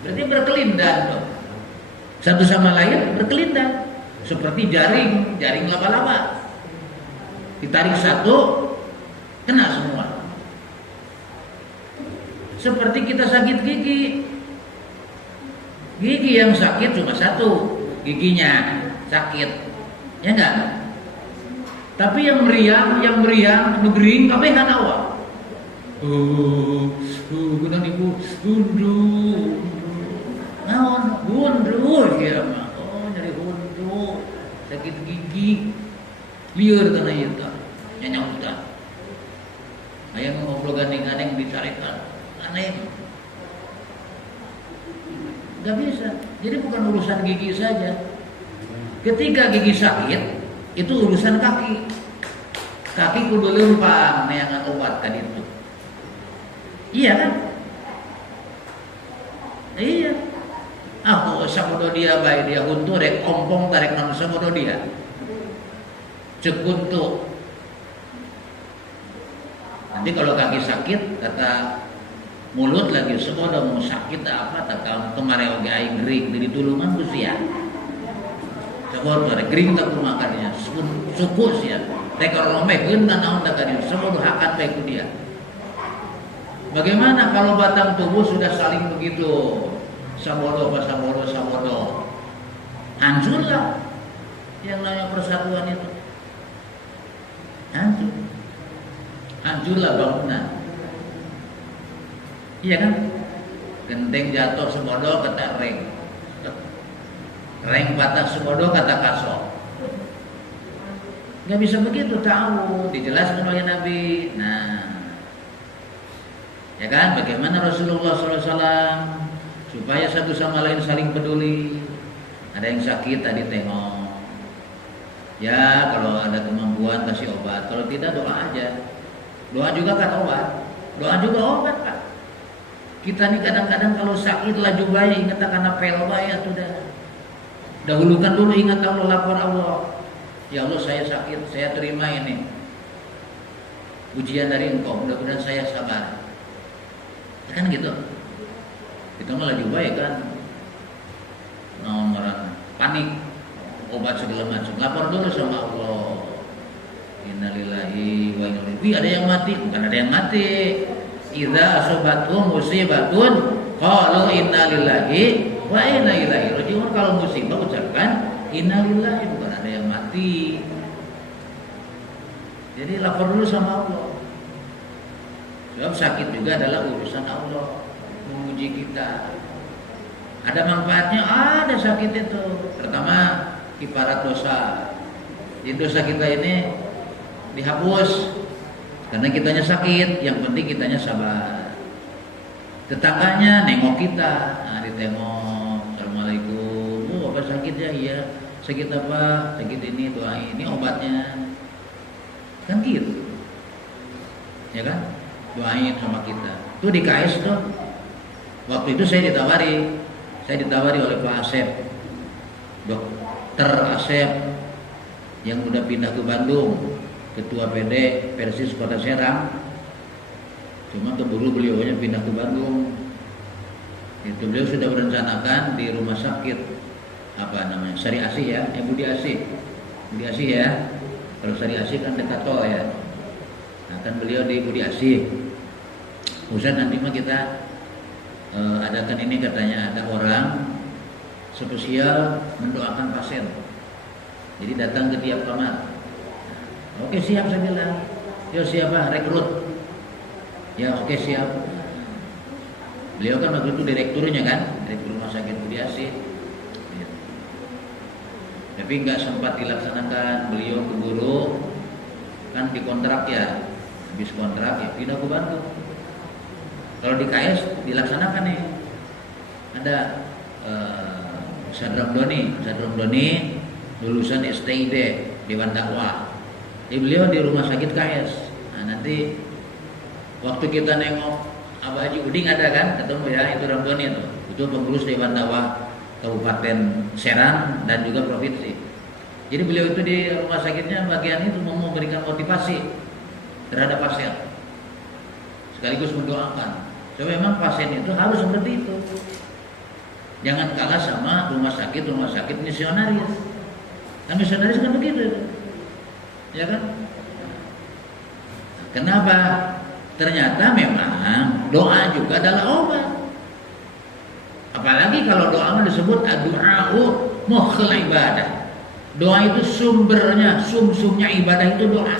Berarti berkelindan tuh. Satu sama lain berkelindan. Seperti jaring laba-laba. Ditarik satu, kena semua. Seperti kita sakit gigi. Gigi yang sakit cuma satu, giginya sakit. Ya enggak? Tapi yang meriang, negering, kabeh kan awak. Gunung ibu, gundu. Naon, gundu ya mah. Oh, nyeri gundu. Sakit gigi. Lieur kana ieu teh. Nya nyauta. Aya ngobrol gandeng-gandeng ditarekan. Aneh. Gak bisa. Jadi bukan urusan gigi saja. Ketika gigi sakit, itu urusan kaki. Kaki kudu leumpang neangan obat tadi itu. Iya kan? Iya. Aku sabodo dia bae dia huntu rek ompong tarik nang sabodo dia. Cek huntu. Nanti kalau kaki sakit kata mulut lagi sabodo mau sakit apa tak kemarin oge aing gering di tulungan ku sia. Sabodo rek gering tak makannya suku sia. Rek romeheun naon tak kadieu sabodo hakat bae ku dia. Bagaimana kalau batang tubuh sudah saling begitu? Sabodo. Hancurlah yang namanya persatuan itu. Hancurlah bangunan. Iya kan? Genteng jatuh sabodo kata reng. Reng patah sabodo kata kaso. Gak bisa begitu, tahu, dijelaskan oleh Nabi. Nah, ya kan, bagaimana Rasulullah SAW supaya satu sama lain saling peduli. Ada yang sakit tadi tengok. Ya, kalau ada kemampuan kasih obat. Kalau tidak doa aja. Doa juga kan obat. Doa juga obat Pak. Kita nih kadang-kadang kalau sakit laju bayi ingat karena pel bayi atau dah. Dahulukan dulu ingat Allah, lapor Allah. Ya Allah saya sakit, saya terima ini. Ujian dari Engkau, mudah-mudahan saya sabar. Kan gitu. Kita malah juga ya kan orang panik obat segala macam. Lapor dulu sama Allah. Innalillahi wa inna ilaihi. Ada yang mati, bukan ada yang mati. Idza asabatum musibatun qalu innalillahi wa inna ilaihi raji'un. Kalau musibah ucapkan innalillahi, bukan ada yang mati. Jadi lapor dulu sama Allah. Sebab sakit juga adalah urusan Allah menguji kita. Ada manfaatnya, ada sakit itu. Pertama, kifarat dosa. Jadi dosa kita ini dihapus karena kitanya sakit. Yang penting kitanya sabar. Tetangganya nengok kita, nah, ditengok, assalamualaikum, apa sakit ya? Iya, sakit apa? Sakit ini, doain, ini obatnya, kan gitu, ya kan? Doain sama kita. Itu di KS tuh, waktu itu saya ditawari oleh Pak Asep, Dokter Asep, yang udah pindah ke Bandung, Ketua PD Persis Kota Serang. Cuma keburu beliaunya pindah ke Bandung. Itu beliau sudah merencanakan di rumah sakit apa namanya, Sari Asih ya, Budi Asih ya. Kalau Sari Asih kan dekat tol ya. Nah, kan beliau di Budi Asih. Ustaz, nanti mah kita adakan ini, katanya ada orang spesial mendoakan pasien. Jadi datang ke tiap kamar. Oke, siap, saya bilang. Yo, siapa? Rekrut. Ya, oke, siap. Beliau kan waktu itu direkturnya kan, direktur rumah sakit Budi Asih. Ya. Tapi nggak sempat dilaksanakan, beliau keburu kan dikontrak ya, habis kontrak ya pindah ke Bandung. Kalau di KS dilaksanakan nih, ada Sadram Doni lulusan STID Dewan Dakwah. Jadi beliau di rumah sakit KS. Nah, nanti waktu kita nengok Abah Haji Uding ada kan, ketemu ya, itu Ramdhani itu pengurus Dewan Dakwah Kabupaten Serang dan juga provinsi. Jadi beliau itu di rumah sakitnya bagian itu mau memberikan motivasi terhadap pasien, sekaligus mendoakan. So memang pasien itu harus seperti itu. Jangan kalah sama rumah sakit misionaris. Nah, misionaris kan begitu, ya kan? Kenapa? Ternyata memang doa juga adalah obat. Apalagi kalau doa disebut doa mukhul ibadah. Doa itu sumbernya, sumsumnya ibadah itu doa.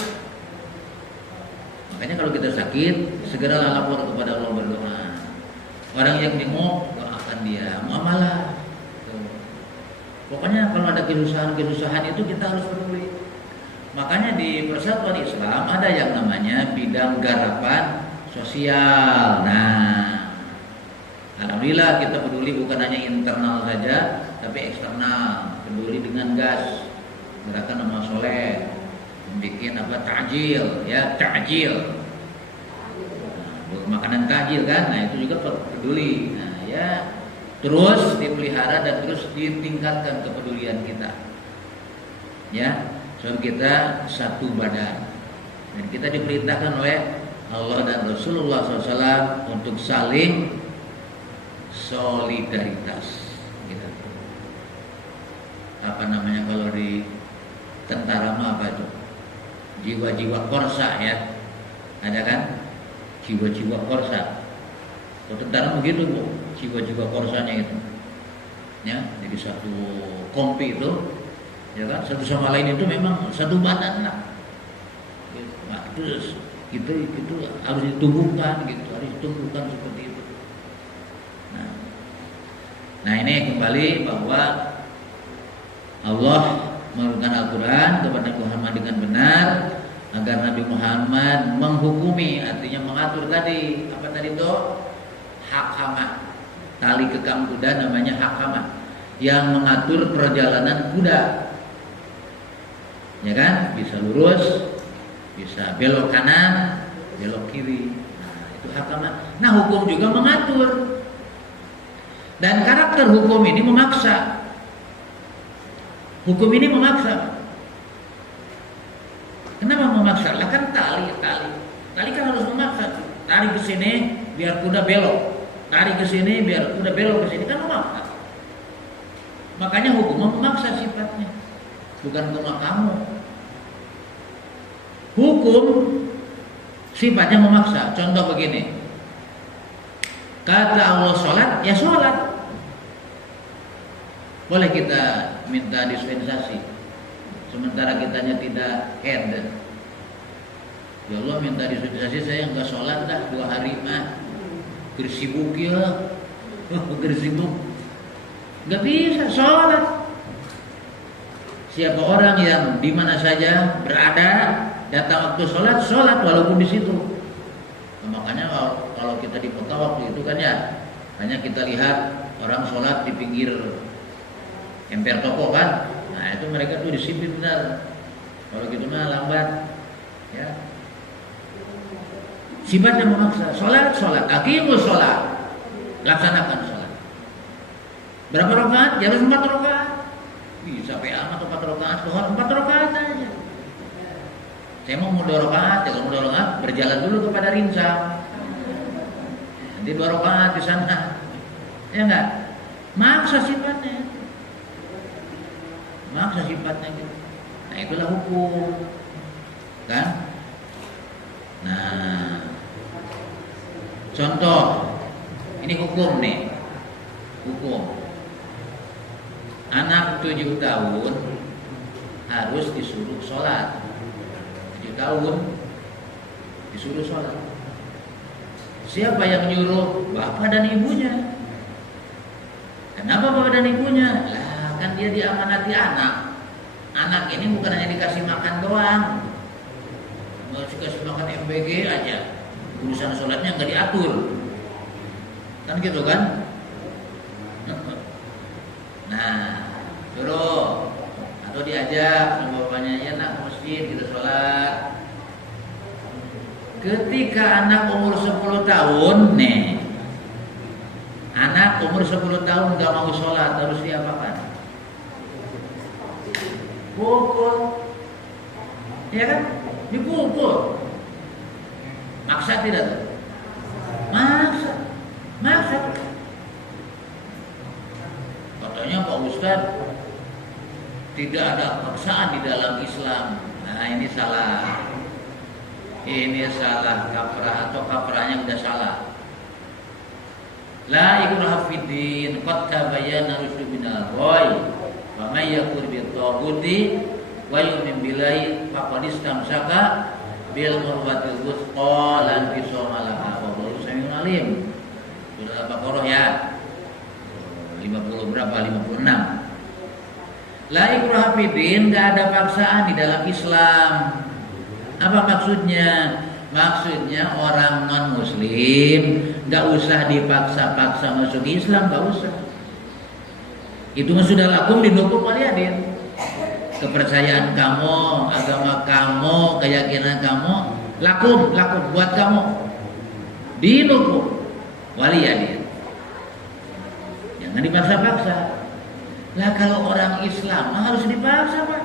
Makanya kalau kita sakit, segeralah lapor kepada Allah, berdoa. Orang yang bingung, doakan dia, muamalah. Pokoknya kalau ada kesusahan itu kita harus peduli. Makanya di Persatuan Islam ada yang namanya bidang garapan sosial. Nah, alhamdulillah kita peduli bukan hanya internal saja, tapi eksternal. Peduli dengan gas, gerakan nama soleh, bikin apa, takjil, ya takjil, makanan takjil kan. Nah itu juga peduli. Nah ya terus dipelihara dan terus ditingkatkan kepedulian kita. Ya. Sebab kita satu badan dan kita diperintahkan oleh Allah dan Rasulullah SAW untuk saling solidaritas. Gitu. Apa namanya kalau di tentara mah apa itu? Jiwa-jiwa korsa ya, ada kan? Jiwa-jiwa korsa. Kalau tentara begitu bu, jiwa-jiwa korsanya itu. Ya, jadi satu kompi itu. Ya kan, satu sama lain itu memang satu badan lah. Nah, itu harus ditumbuhkan gitu, harus ditumbuhkan seperti itu. Nah ini kembali bahwa Allah menurunkan Al-Quran kepada Nabi Muhammad dengan benar agar Nabi Muhammad menghukumi, artinya mengatur tadi apa tadi itu hakama, tali kekang kuda namanya hakama, yang mengatur perjalanan kuda. Ya kan, bisa lurus, bisa belok kanan, belok kiri. Nah, itu hakama. Nah, hukum juga mengatur. Dan karakter hukum ini memaksa. Hukum ini memaksa. Kenapa memaksa? Lah kan tali kan harus memaksa. Tarik ke sini biar kuda belok. Tarik ke sini biar kuda belok ke sini, kan memaksa. Makanya hukum memaksa sifatnya. Bukan cuma kamu. Hukum sifatnya memaksa. Contoh begini. Kata Allah sholat, ya sholat. Boleh kita minta dispensasi. Sementara kitanya tidak head. Ya Allah minta dispensasi, saya enggak sholat dah 2 hari mah. Gersibuk ya. Gersibuk. Enggak bisa sholat. Siapa orang yang di mana saja berada, datang waktu sholat walaupun di situ. Nah, makanya kalau kita di Mekah waktu itu kan ya, hanya kita lihat orang sholat di pinggir emper toko kan. Nah itu mereka tuh disiplin benar. Kalau gitu mah lambat, ya. Sifatnya memaksa. Sholat, aqimus sholat, laksanakan sholat. Berapa rakaat? Ya harus 4 rakaat. Bisa PA atau 4 rakaat, 4 rakaat aja. Saya mau 2 rakaat, ya kalau 2 rakaat berjalan dulu kepada Rinsang. Nanti 2 rakaat di sana, ya enggak? Maksa sifatnya gitu. Nah itulah hukum, kan? Nah, contoh, ini hukum nih, hukum. Anak 7 tahun harus disuruh sholat. 7 tahun disuruh sholat. Siapa yang nyuruh? Bapak dan ibunya. Kenapa bapak dan ibunya? Lah kan dia diamanati anak. Anak ini bukan hanya dikasih makan doang, dikasih makan MBG aja, urusan sholatnya nggak diatur, kan gitu kan? Nah, suruh atau diajak sama bapaknya, ya nak ke masjid kita sholat. Ketika anak umur 10 tahun nih, anak umur 10 tahun nggak mau sholat, harus diapakan? Pukul, ya kan? Dipukul. Maksa tidak? Maksa. Katanya Pak Ustadz, tidak ada paksaan di dalam Islam. Nah ini salah. Ini salah kaprah atau kaprahnya udah salah. La ikraha fiddin, qad tabayyana rusydu minal ghayy. Wa may yakfur bit-taghuti wa yu'min billahi faqad istamsaka bil urwatil wuthqa lan fisama laha wallahu samiun alim. Surah Al-Baqarah ya. 50 berapa? 56. La ikraha fiddin, enggak ada paksaan di dalam Islam. Apa maksudnya? Maksudnya orang non-muslim enggak usah dipaksa-paksa masuk Islam, enggak usah. Itu mah sudah lakum didukung oleh adin. Kepercayaan kamu, agama kamu, keyakinan kamu, lakum buat kamu. Didukung wali adin. Jangan dipaksa-paksa. Lah kalau orang Islam harus dipaksa, Pak.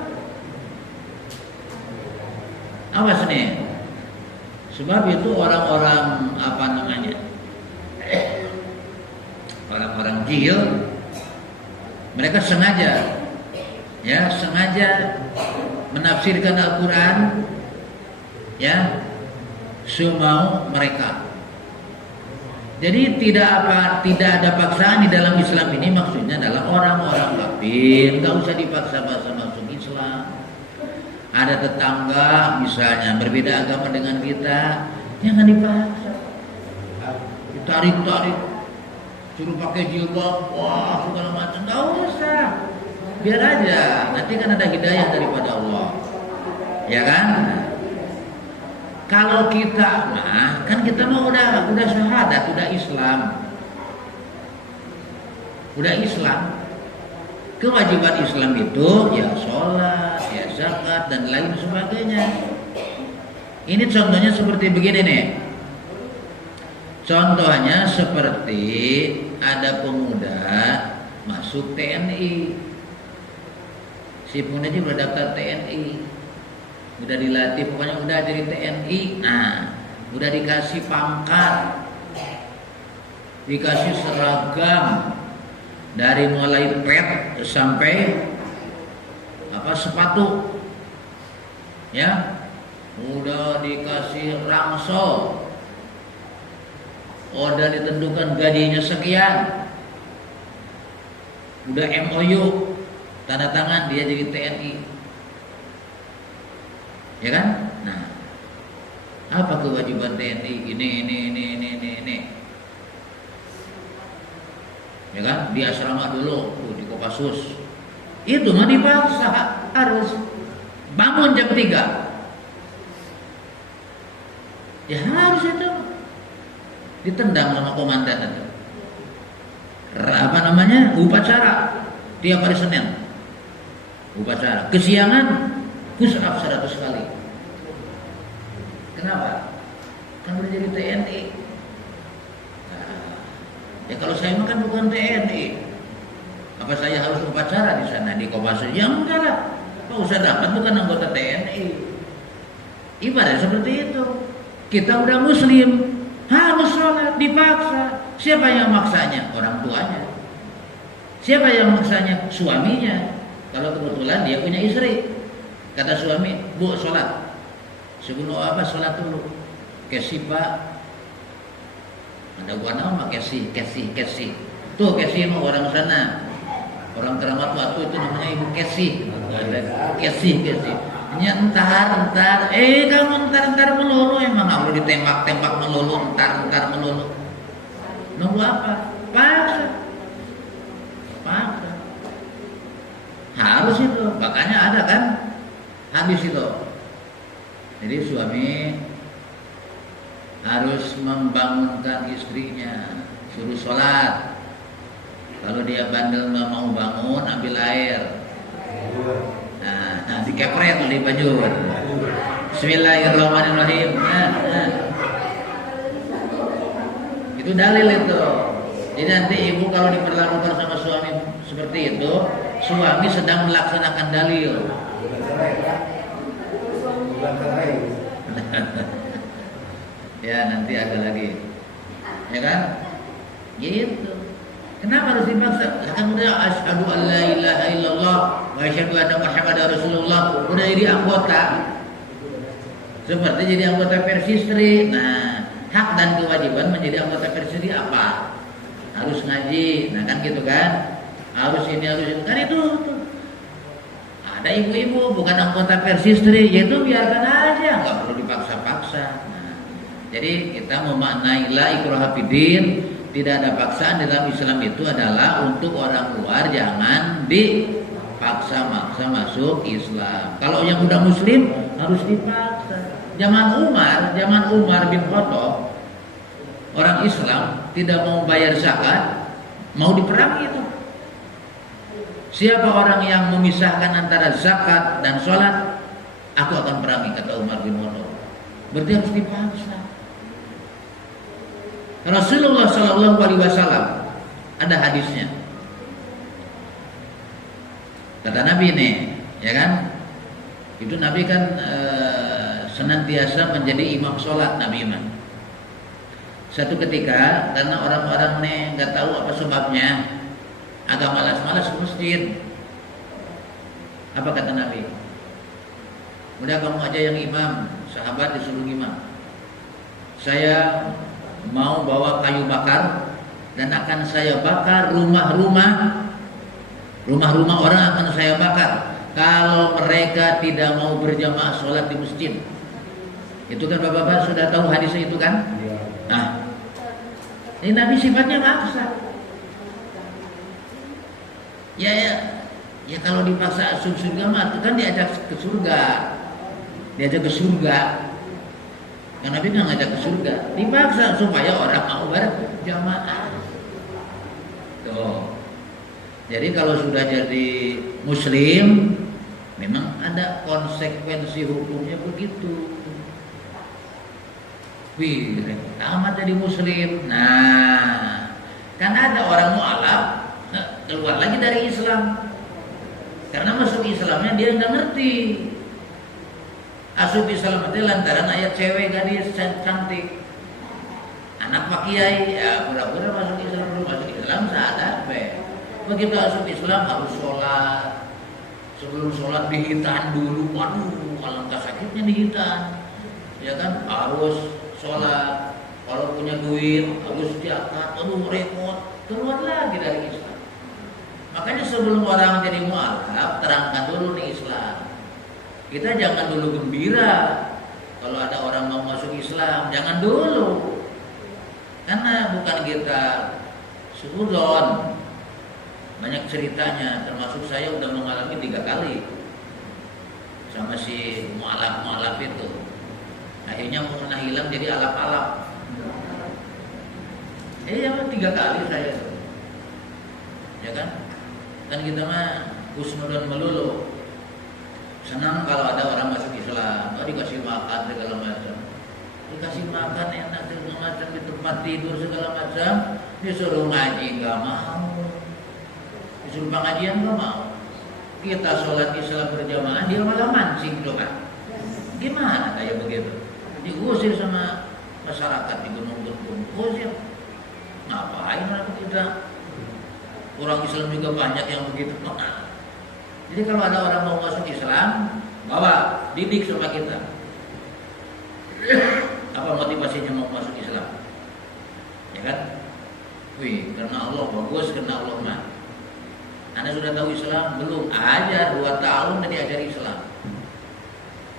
Awas nih. Sebab itu orang-orang apa namanya? Orang-orang jahil, mereka sengaja menafsirkan Al-Quran ya semau mereka. Jadi tidak ada paksaan di dalam Islam ini, maksudnya adalah orang-orang kafir nggak usah dipaksa-paksa masuk Islam. Ada tetangga misalnya berbeda agama dengan kita, jangan dipaksa. Ditarik, suruh pakai jilbab, wah segala macam, nggak usah. Biar aja, nanti kan ada hidayah daripada Allah, ya kan? Kalau kita mah, kan kita mah udah syahadat, udah Islam. Kewajiban Islam itu ya sholat, ya zakat dan lain sebagainya. Ini contohnya seperti begini nih. Contohnya seperti ada pemuda masuk TNI. Si pemuda ini udah daftar TNI, udah dilatih, pokoknya udah jadi TNI. Nah, udah dikasih pangkat, dikasih seragam dari mulai pet sampai sepatu, ya, udah dikasih rangsel, udah ditentukan gajinya sekian, udah MOU, tanda tangan dia jadi TNI, ya kan? Nah, apa kewajiban TNI? Ini. Ya kan? Di asrama dulu, di Kopassus. Itu mah dipaksa, harus bangun jam 3. Ya harus itu. ditendang sama komandan itu. Apa namanya? Upacara tiap hari Senin. Upacara. Kesiangan push up 100 kali. Kenapa? Kan udah jadi TNI. Nah, ya kalau saya makan bukan TNI. Apa saya harus upacara di sana di Kopassus? Ya enggak lah. Pak Ustadz Ahmad bukan anggota TNI. Ibarat seperti itu. Kita udah muslim, harus sholat, dipaksa. Siapa yang maksanya? Orang tuanya. Siapa yang maksanya? Suaminya. Kalau kebetulan dia punya istri. Kata suami, Bu sholat. Sebelum apa sholat dulu. Kesi pak. Ada gua nama kesi. Tuh kesi mah orang sana. Orang Keramat Batu itu namanya Ibu Kesi. Kesi. Ntar. Kamu ntar melulu. Emang aku ditembak melulu. Ntar melulu. Nunggu apa? Paksa. Harus itu. Makanya ada kan hadis itu. Jadi suami harus membangunkan istrinya, suruh sholat. Kalau dia bandel nggak mau bangun, ambil air. Nah dikepret di baju. Bismillahirrahmanirrahim. Itu dalil itu. Jadi nanti ibu kalau diperlakukan sama suami seperti itu, suami sedang melaksanakan dalil. Ya nanti ada lagi, ya kan? Gitu. Kenapa harus dipaksa? Kan udah asyhadu an la ilaha illallah wa asyhadu anna Muhammadar Rasulullah, udah jadi anggota. Seperti jadi anggota Persistri. Nah, hak dan kewajiban menjadi anggota Persistri apa? Harus ngaji. Nah kan gitu kan? Harus ini harus itu. Kan itu tuh. Ada ibu-ibu bukan anggota Persistri, yaitu biarkan aja, nggak perlu dipaksa-paksa. Nah, jadi kita memaknai la ikraha fiddin, tidak ada paksaan dalam Islam itu adalah untuk orang luar jangan dipaksa-maksa masuk Islam. Kalau yang udah Muslim harus dipaksa. Zaman Umar bin Khattab, orang Islam tidak mau bayar zakat, mau diperangi itu. Siapa orang yang memisahkan antara zakat dan sholat, aku akan perangi, kata Umar bin Khattab. Berarti harus dipaksa. Rasulullah Shallallahu Alaihi Wasallam ada hadisnya. Kata Nabi nih, ya kan? Itu Nabi kan senantiasa menjadi imam sholat, Nabi imam. Satu ketika karena orang-orang nih nggak tahu apa sebabnya, agak malas-malas ke masjid. Apa kata Nabi? Udah kamu aja yang imam, sahabat disuruh imam. Saya mau bawa kayu bakar dan akan saya bakar rumah-rumah orang akan saya bakar kalau mereka tidak mau berjamaah sholat di masjid. Itu kan bapak-bapak sudah tahu hadisnya itu kan? Nah, ini Nabi sifatnya maksa. Ya kalau dipaksa masuk surga mah kan diajak ke surga. Kan Nabi nggak ngajak ke surga, dipaksa supaya orang mau berjamaah. Tuh. Jadi kalau sudah jadi Muslim, memang ada konsekuensi hukumnya begitu. Wih, amat jadi Muslim. Nah, kan ada orang mualaf keluar lagi dari Islam karena masuk Islamnya dia nggak ngerti. Asup Islam itu lantaran ayat cewek gadis cantik, anak pak kiai, ya pura-pura masuk Islam, belum masuk Islam sadar be. Begitu asup Islam harus sholat, sebelum sholat dihitan dulu, waduh alangkah sakitnya dihitan, ya kan harus sholat, kalau punya duit harus diangkat, aduh repot, keluar lagi dari Islam. Makanya sebelum orang jadi mualaf, terangkan dulu nih Islam. Kita jangan dulu gembira kalau ada orang mau masuk Islam, jangan dulu. Karena bukan kita suudzon. Banyak ceritanya, termasuk saya udah mengalami 3 kali sama si mualaf itu. Akhirnya mau hilang jadi alap-alap. Ya 3 kali saya. Ya kan? Kan kita mah husnudzon melulu. Senang kalau ada orang masuk Islam, dikasih makan segala macam. Dikasih makan enak segala macam, di tempat tidur segala macam, disuruh ngaji enggak mau. Disuruh pengajian enggak mau. Kita sholat Islam berjamaah, dia malah mancing coba. Gimana kayak begitu? Diusir sama masyarakat di Gunung Gunung. Usir. Ngapain orang kita? Orang Islam juga banyak yang begitu. Jadi kalau ada orang mau masuk Islam, bawa, didik sama kita. Apa motivasinya mau masuk Islam? Ya kan? Wih, karena Allah bagus, karena Allah mah. Anda sudah tahu Islam? Belum. Ajar 2 tahun dan diajari Islam.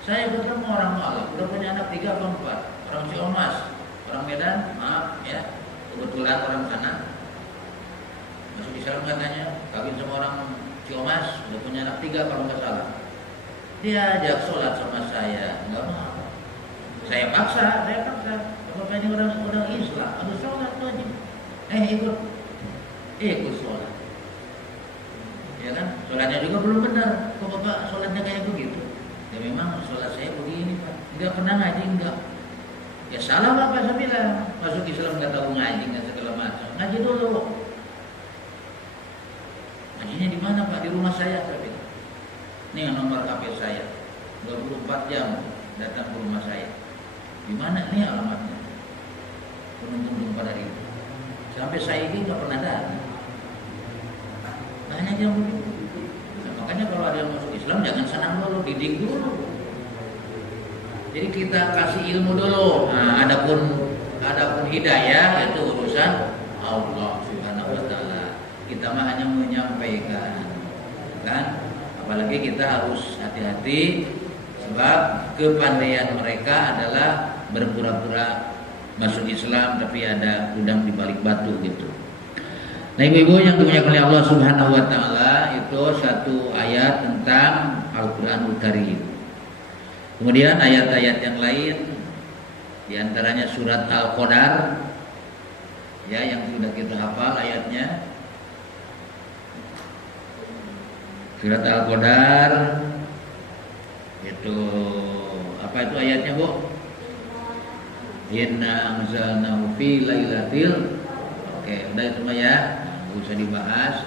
Saya ketemu orang Malang, udah punya anak 3 atau 4. Orang Ciamas, orang Medan, maaf ya, kebetulan orang sana. Masuk Islam katanya, kawin sama orang Ciamas, udah punya anak 3 kalau nggak salah. Dia ajak sholat sama saya, nggak mau. Saya paksa. Bapak ini orang Islam, harus sholat wajib. Ikut sholat. Ya kan, sholatnya juga belum benar. Kok Bapak sholatnya kayak begitu? Ya memang sholat saya begini Pak. Nggak pernah ngaji, enggak. Ya salah Bapak, saya bilang. Masuk Islam nggak tahu ngaji, nggak segala macam. Ngaji dulu. Ngajinya di mana Pak? Di rumah saya, saya bilang. Ini yang nomor HP saya. 24 jam datang ke rumah saya. Di mana nih alamatnya? Penuntung pada itu. Sampai saya ini nggak pernah datang. Hanya dia begitu. Nah, makanya kalau ada yang masuk Islam jangan senang dulu, didik dulu. Jadi kita kasih ilmu dulu. Nah, adapun hidayah itu urusan Allah Subhanahu wa taala. Kita mah hanya menyampaikan. Kan? Apalagi kita harus hati-hati sebab kepandaian mereka adalah berpura-pura masuk Islam tapi ada udang di balik batu gitu. Nah, ibu-ibu yang dimuliakan oleh Allah Subhanahu wa taala, itu satu ayat tentang Al-Qur'anul Karim. Kemudian ayat-ayat yang lain di antaranya surat Al-Qadar ya, yang sudah kita hafal ayatnya. Surat Al-Qadar itu apa itu ayatnya, Bu? Inna anzalnahu fi lailatil. Oke, udah itu mah ya. Nggak usah dibahas.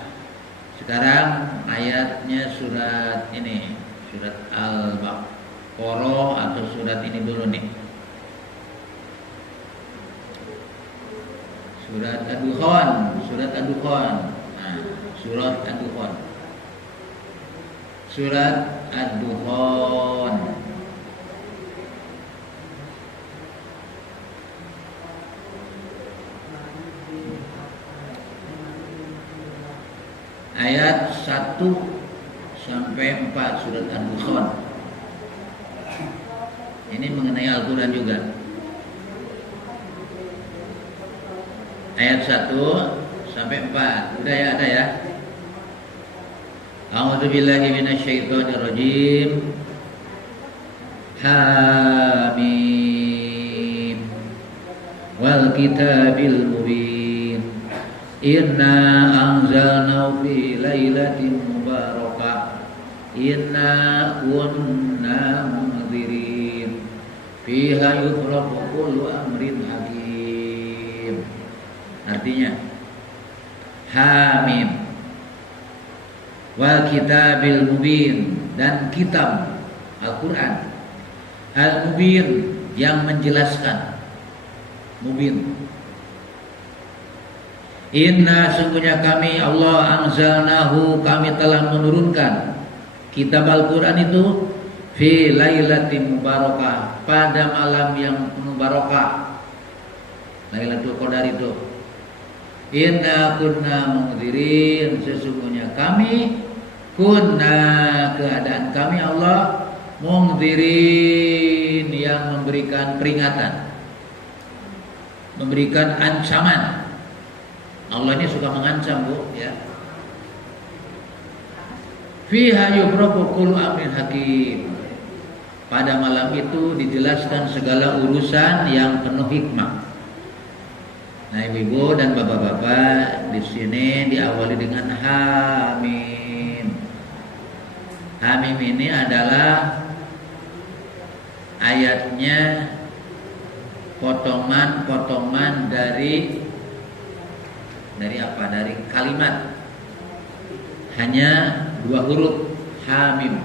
Sekarang ayatnya surat ini, surat Al-Baqarah atau surat ini dulu nih. Surat Ad-Dukhan, surat Ad-Dukhan. Nah, surat Ad-Dukhan. Surat Ad-Dukhan. Ayat 1 sampai 4 surat Al-Dukhan. Ini mengenai Al-Quran juga. Ayat 1 sampai 4. Udah ya, ada ya. A'udzubillahi minasyaitonirrajim. Hamim. Wal kitabil mubin. Inna anzalnahu fi lailatin mubarakah. Inna kunna munzirin. Fiha yufraqu kullu amrin hakim. Artinya Hamim wal kitabil mubin, dan kitab Al-Quran Al-Mubin yang menjelaskan. Mubin. Inna sungguhnya kami Allah anzalnahu, kami telah menurunkan kitab Al-Quran itu fi lailatin mubarakah, pada malam yang penuh barakah, Lailatul Qadar itu. Inna kunna munzirin, sesungguhnya kami kunna, keadaan kami Allah, munzirin, yang memberikan peringatan, memberikan ancaman. Allah ini suka mengancam, Bu, ya. Fiha yufraqu kullu amrin hakim. Pada malam itu dijelaskan segala urusan yang penuh hikmah. Nah, ibu-ibu dan bapak-bapak, di sini diawali dengan Hamim. Hamim ini adalah ayatnya potongan-potongan dari apa? Dari kalimat. Hanya 2 huruf, Hamim.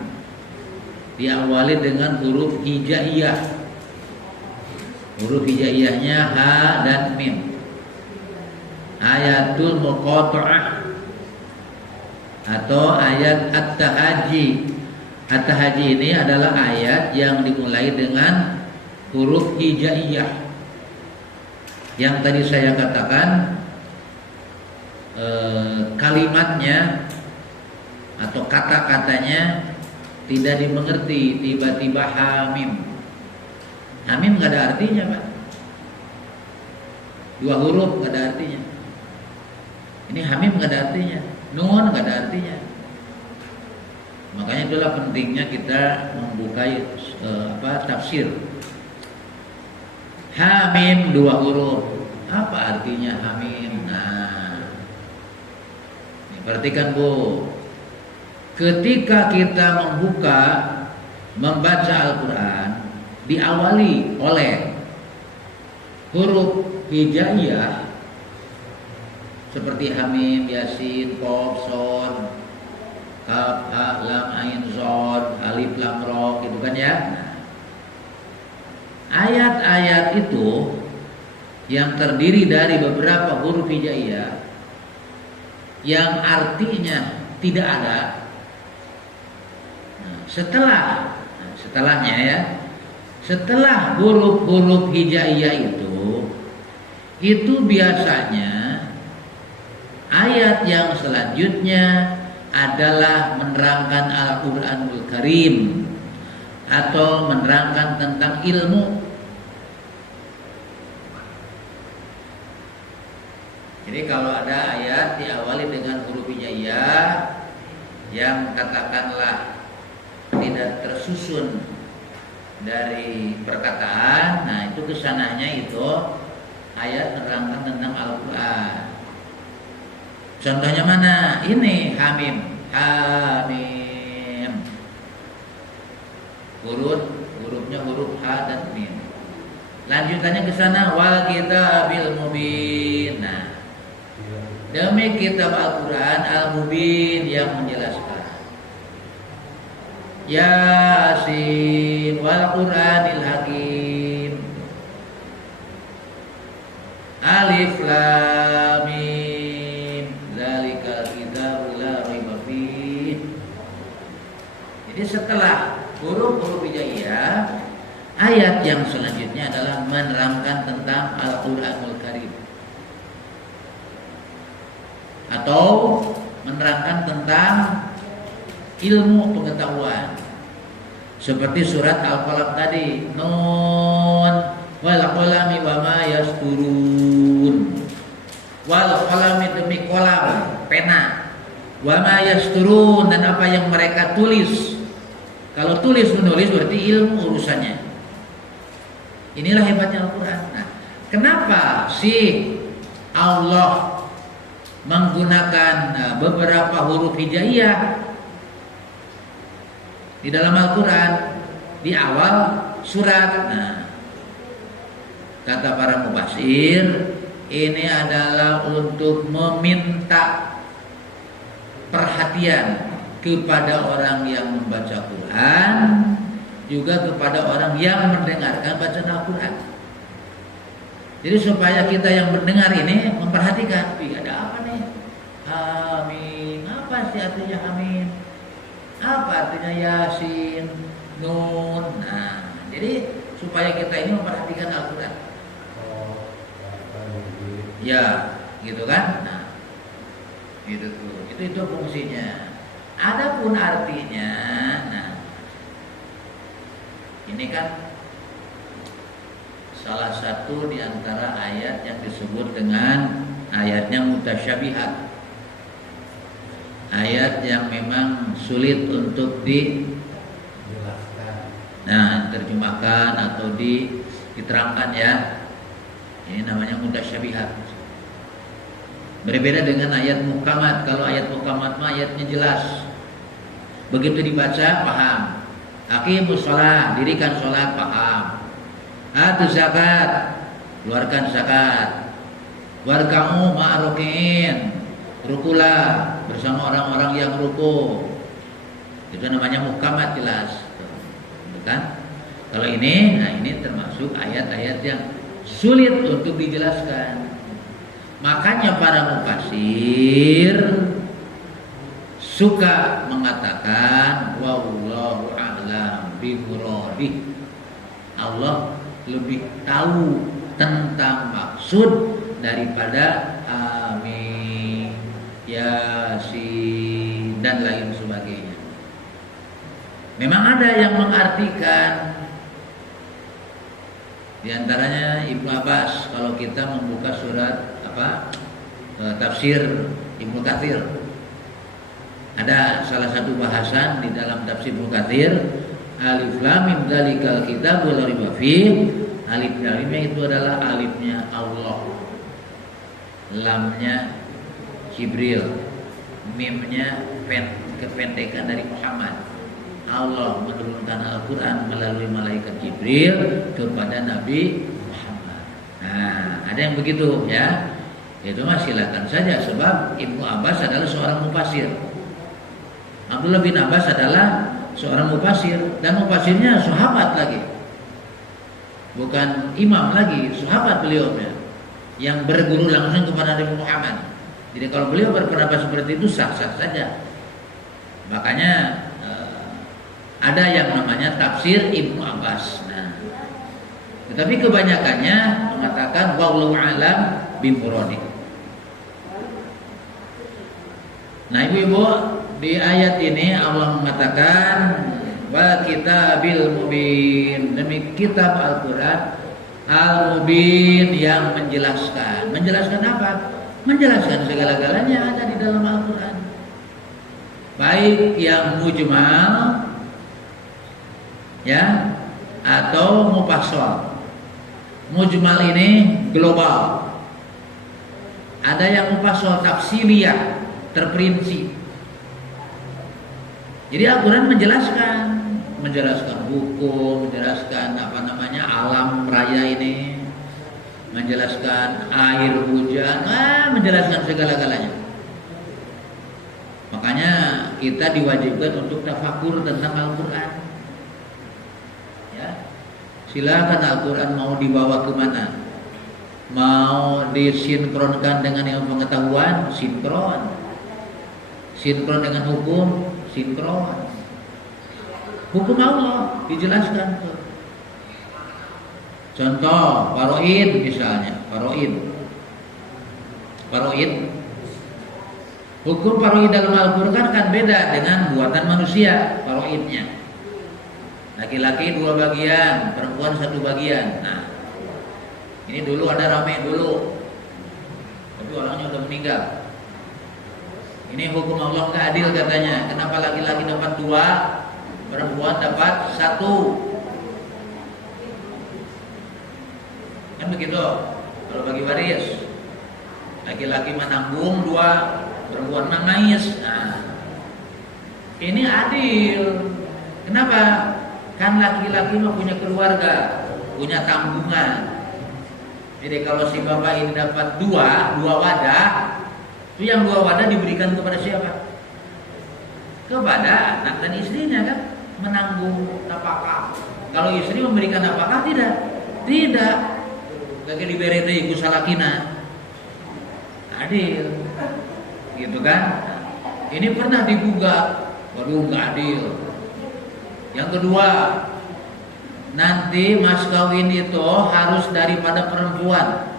Diawali dengan huruf hijaiyah. Huruf hijaiyahnya ha dan mim. Ayatul muqatta'ah atau ayat at-tahaji. At-tahaji ini adalah ayat yang dimulai dengan huruf hijaiyah. Yang tadi saya katakan kalimatnya atau kata-katanya tidak dimengerti, tiba-tiba hamim. Hamim nggak ada artinya, Pak. 2 huruf nggak ada artinya. Ini hamim nggak ada artinya, nun nggak ada artinya. Makanya itulah pentingnya kita membuka tafsir. Hamim 2 huruf. Apa artinya hamim? Nah, ini perhatikan Bu. Ketika kita membaca Al-Quran, diawali oleh huruf hijaiyah seperti hamim, yasin, qaf, shad, kaf, ha, lam, ain, shad, alif, lam, ra, gitu kan ya. Ayat-ayat itu yang terdiri dari beberapa huruf hijaiyah yang artinya tidak ada. Setelahnya ya, setelah huruf-huruf hijaiyah itu biasanya ayat yang selanjutnya adalah menerangkan Al-Quranul Karim atau menerangkan tentang ilmu. Jadi kalau ada ayat diawali dengan huruf hijaiyah yang katakanlah tidak tersusun dari perkataan, nah itu kesananya itu ayat menerangkan tentang Al-Quran. Contohnya mana? Ini hamim. Hamim. Hurufnya huruf ha dan mim. Lanjutannya ke sana wal kitabil mubin. Nah, demi kitab Al-Quran al-mubin yang menjelaskan. Yasin wal Quranil hakim. Alif lam mim. Dzalikal kitabul la raiba fiih. Jadi setelah huruf-huruf hijaiyah, ayat yang selanjutnya adalah menerangkan tentang Al-Quranul Karim atau menerangkan tentang ilmu pengetahuan. Seperti surat Al-Qalam tadi, nun wal qalami wa ma yasturun. Wal qalami demi kolam, pena. Wa ma yasturun, dan apa yang mereka tulis. Kalau tulis menulis berarti ilmu urusannya. Inilah hebatnya Al-Quran. Nah, kenapa sih Allah menggunakan beberapa huruf hijaiyah di dalam Al-Quran di awal surat? Nah, kata para mufasir, ini adalah untuk meminta perhatian kepada orang yang membaca Quran, juga kepada orang yang mendengarkan bacaan Al-Quran. Jadi supaya kita yang mendengar ini memperhatikan, ada apa nih? Hamim, apa sih artinya hamim? Apa artinya yasin, nun? Nah, jadi supaya kita ini memperhatikan Al-Quran. Ya, gitu kan? Nah, gitu tuh. Itu fungsinya. Adapun artinya, nah, ini kan salah satu di antara ayat yang disebut dengan ayatnya mutasyabihat. Ayat yang memang sulit untuk diterjemahkan atau diterangkan ya. Ini namanya mutasyabihat. Berbeda dengan ayat muhkamat. Kalau ayat muhkamat mah ayatnya jelas. Begitu dibaca paham. Aqimus shalah, dirikan salat, paham. Atu zakat, keluarkan zakat. Warkamu ma'rukin, rukulah bersama orang-orang yang ruku. Itu namanya muhkamat, jelas. Gitu kan? Kalau ini, nah ini termasuk ayat-ayat yang sulit untuk dijelaskan. Makanya para mufasir suka mengatakan wallahu a'lam bimuradih. Allah lebih tahu tentang maksud daripada amin, yasin dan lain sebagainya. Memang ada yang mengartikan, di antaranya Ibnu Abbas. Kalau kita membuka surat tafsir Ibnu Katsir, ada salah satu bahasan di dalam tafsir Ibnu Katsir, alif lam mim dzalikal kitabul la raiba fihi. Alif lamnya itu adalah alifnya Allah, lamnya Jibril, mimnya kependekan dari Muhammad. Allah menurunkan Al-Quran melalui malaikat Jibril kepada Nabi Muhammad. Nah, ada yang begitu ya. Itu mah silakan saja, sebab Ibnu Abbas adalah seorang mufasir. Abdullah bin Abbas adalah seorang mufasir, dan mufasirnya sahabat lagi. Bukan imam lagi, sahabat beliaunya yang berguru langsung kepada Nabi Muhammad. Jadi kalau beliau berpendapat seperti itu sah-sah saja. Makanya ada yang namanya tafsir Ibnu Abbas. Nah, tetapi kebanyakannya mengatakan wallahu a'lam bimuradi. Nah, ibu-ibu, di ayat ini Allah mengatakan wa kitabil mubin, demi kitab Al-Qur'an al-mubin yang menjelaskan. Menjelaskan apa? Menjelaskan segala-galanya yang ada di dalam Al-Qur'an. Baik yang mujmal ya atau mufassal. Mujmal ini global. Ada yang mufassal tafsiliyah, terperinci. Jadi Al-Quran menjelaskan hukum, menjelaskan alam raya ini, menjelaskan air hujan, menjelaskan segala-galanya. Makanya kita diwajibkan untuk tafakur tentang Al-Quran. Ya, silakan Al-Quran mau dibawa kemana, mau disinkronkan dengan yang pengetahuan, sinkron dengan hukum, sinkron. Hukum Allah dijelaskan tuh. Contoh faraid misalnya, faraid. Hukum faraid dalam Al-Qur'an kan beda dengan buatan manusia faraidnya. Laki-laki 2 bagian, perempuan 1 bagian. Nah, ini dulu ada rame dulu, tapi orangnya udah meninggal. Ini hukum Allah nggak adil katanya. Kenapa laki-laki dapat 2, perempuan dapat 1? Kan begitu. Kalau bagi waris, laki-laki menanggung 2, perempuan nangis. Nah, ini adil. Kenapa? Kan laki-laki mah punya keluarga, punya tanggungan. Jadi kalau si bapak ini dapat 2 wadah, itu yang 2 wadah diberikan kepada siapa? Kepada anak dan istrinya kan, menanggung nafkah. Kalau istri memberikan nafkah tidak. Lagi diberi deui ku salakina. Adil. Gitu kan? Ini pernah digugat, waduh nggak adil. Yang kedua, nanti mas kawin itu harus daripada perempuan,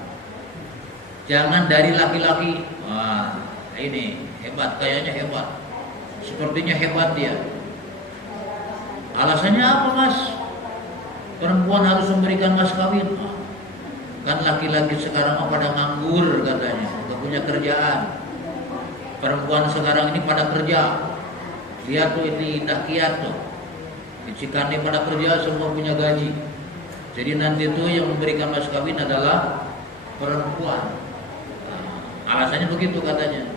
jangan dari laki-laki. Wah, ini hebat, kayaknya hebat, sepertinya hebat dia. Alasannya apa mas? Perempuan harus memberikan mas kawin. Kan laki-laki sekarang pada nganggur katanya, gak punya kerjaan. Perempuan sekarang ini pada kerja. Lihat tuh ini indah kiat tuh. Cikane pada kerja, semua punya gaji. Jadi nanti tuh yang memberikan mas kawin adalah perempuan. Alasannya begitu katanya.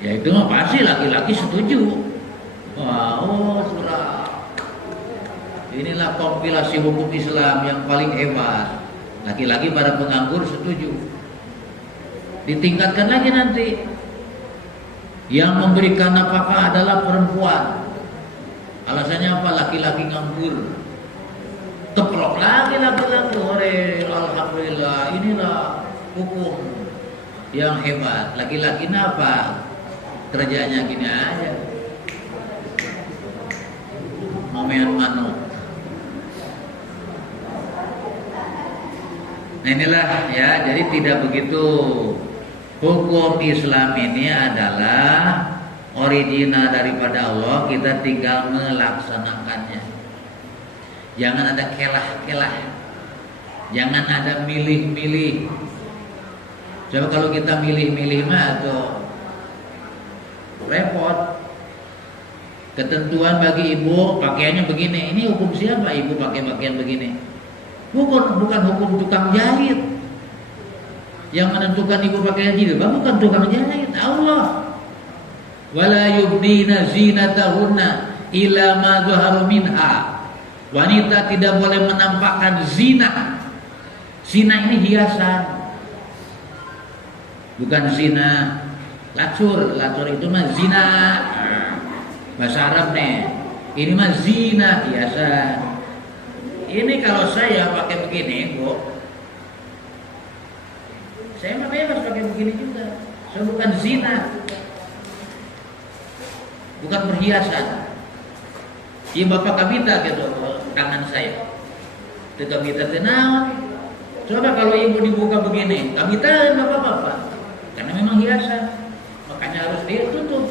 Ya itu mah pasti laki-laki setuju. Wow, surah. Inilah kompilasi hukum Islam yang paling hebat. Laki-laki para penganggur setuju. Ditingkatkan lagi nanti. Yang memberikan nafkah adalah perempuan. Alasannya apa? Laki-laki nganggur. Teplok lagi laki-laki. Alhamdulillah, inilah hukum yang hebat. Laki-laki apa? Kerjanya gini aja. Momen mano. Nah inilah ya, jadi tidak begitu. Hukum Islam ini adalah original daripada Allah, kita tinggal melaksanakannya. Jangan ada kelah-kelah. Jangan ada milih-milih. Coba kalau kita milih-milih mah atau repot. Ketentuan bagi ibu pakaiannya begini. Ini hukum siapa ibu pakai pakaian begini? Bukan hukum tukang jahit. Yang menentukan ibu pakaian jilbab bukan tukang jahit, Allah. Wala yubdina zinatahunna ila ma dhaharu minha. Wanita tidak boleh menampakkan zina. Zina ini hiasan. Bukan zina lacur. Lacur itu mah zina. Bahasa Arab nih. Ini mah zina hiasan. Ini kalau saya pakai begini, Bu. Saya mah bebas pakai begini juga. Saya bukan zina. Bukan perhiasan. Iya bapak kabita gitu tangan saya. Itu kabita tenang. Coba kalau ibu dibuka begini, kabita bapak-bapak. Karena memang hiasan. Makanya harus ditutup.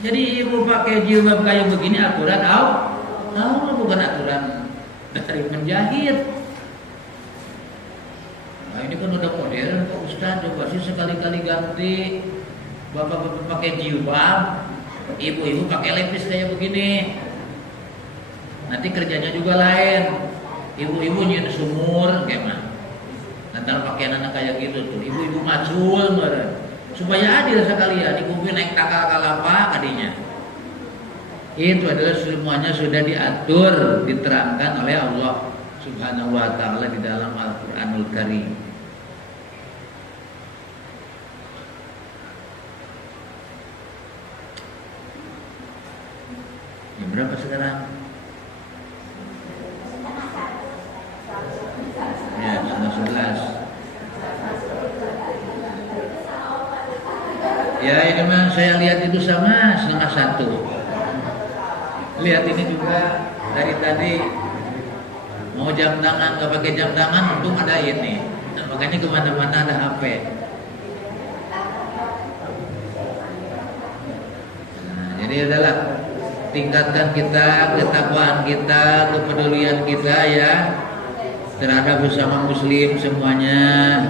Jadi ibu pakai jilbab kayak begini aturan Allah, bukan aturan dari menjahit. Nah ini kan udah modern Pak Ustaz, coba sih sekali-kali ganti. Bapak-bapak pakai jilbab, ibu-ibu pakai lepis kayak begini. Nanti kerjanya juga lain. Ibu-ibu nyin sumur kayak mah. Nanti pakaian anak kayak gitu tuh. Ibu-ibu macul meren. Supaya adil sekalian, dikumpul naik takal kalapa kadinya. Itu adalah semuanya sudah diatur, diterangkan oleh Allah Subhanahu wa taala di dalam Al-Qur'anul Karim. Jam berapa sekarang? Ya, setengah 11. Ya ini mah saya lihat itu sama setengah 1. Lihat ini juga dari tadi mau jam tangan nggak pakai jam tangan, untung ada ini. Nah, makanya kemana-mana ada HP. Nah, jadi adalah tingkatkan kita ketakwaan kita, kepedulian kita ya terhadap bersama Muslim semuanya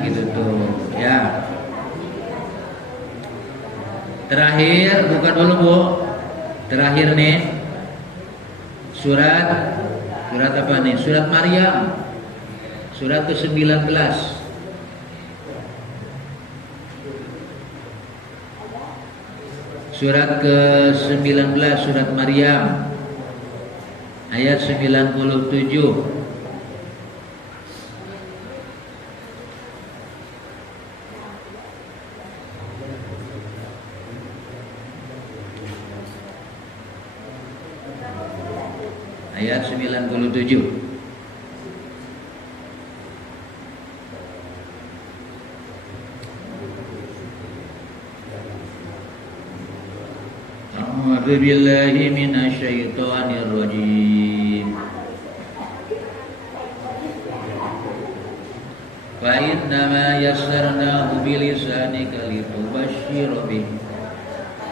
gitu tuh ya. Terakhir, buka dulu Bu. Terakhir nih. Surat apa nih? Surat Maryam. Surat ke-19. Surat ke-19 surat Maryam. Ayat 97. Ayat 97. A'udzu billahi minasyaitonir rajim. Fa innama yassarnahu bilisanika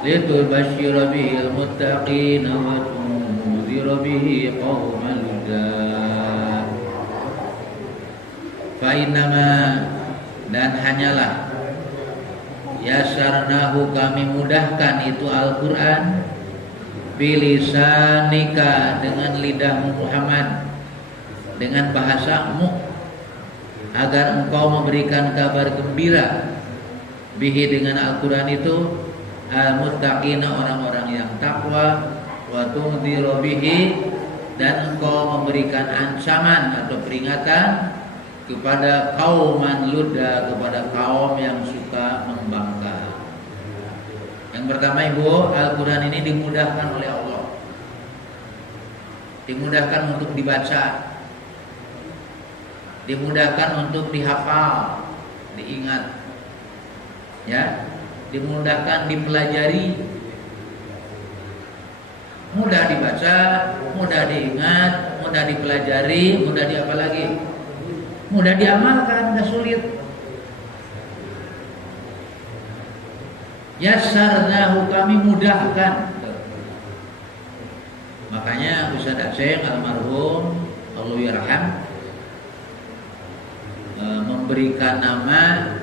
litubashshira bihil muttaqina wa bihi qauman ludza. Fa innama, dan hanyalah yasarnahu, kami mudahkan itu Al-Quran bilisanika, dengan lidahmu Muhammad, dengan bahasamu. agar engkau memberikan kabar gembira bihi dengan Al-Quran itu al-muttaqina orang-orang yang takwa, wa tunziru bihi dan engkau memberikan ancaman atau peringatan kepada kauman ludda, kepada kaum yang suka membangkang. Yang pertama Ibu, Al-Quran ini dimudahkan oleh Allah, dimudahkan untuk dibaca, dimudahkan untuk dihafal, diingat, ya, dimudahkan dipelajari, mudah dibaca, mudah diingat, mudah dipelajari, mudah diapa lagi, mudah diamalkan, tidak sulit. Yassarnahu, kami mudahkan. Makanya Ustaz Aceh almarhum Allah yarham memberikan nama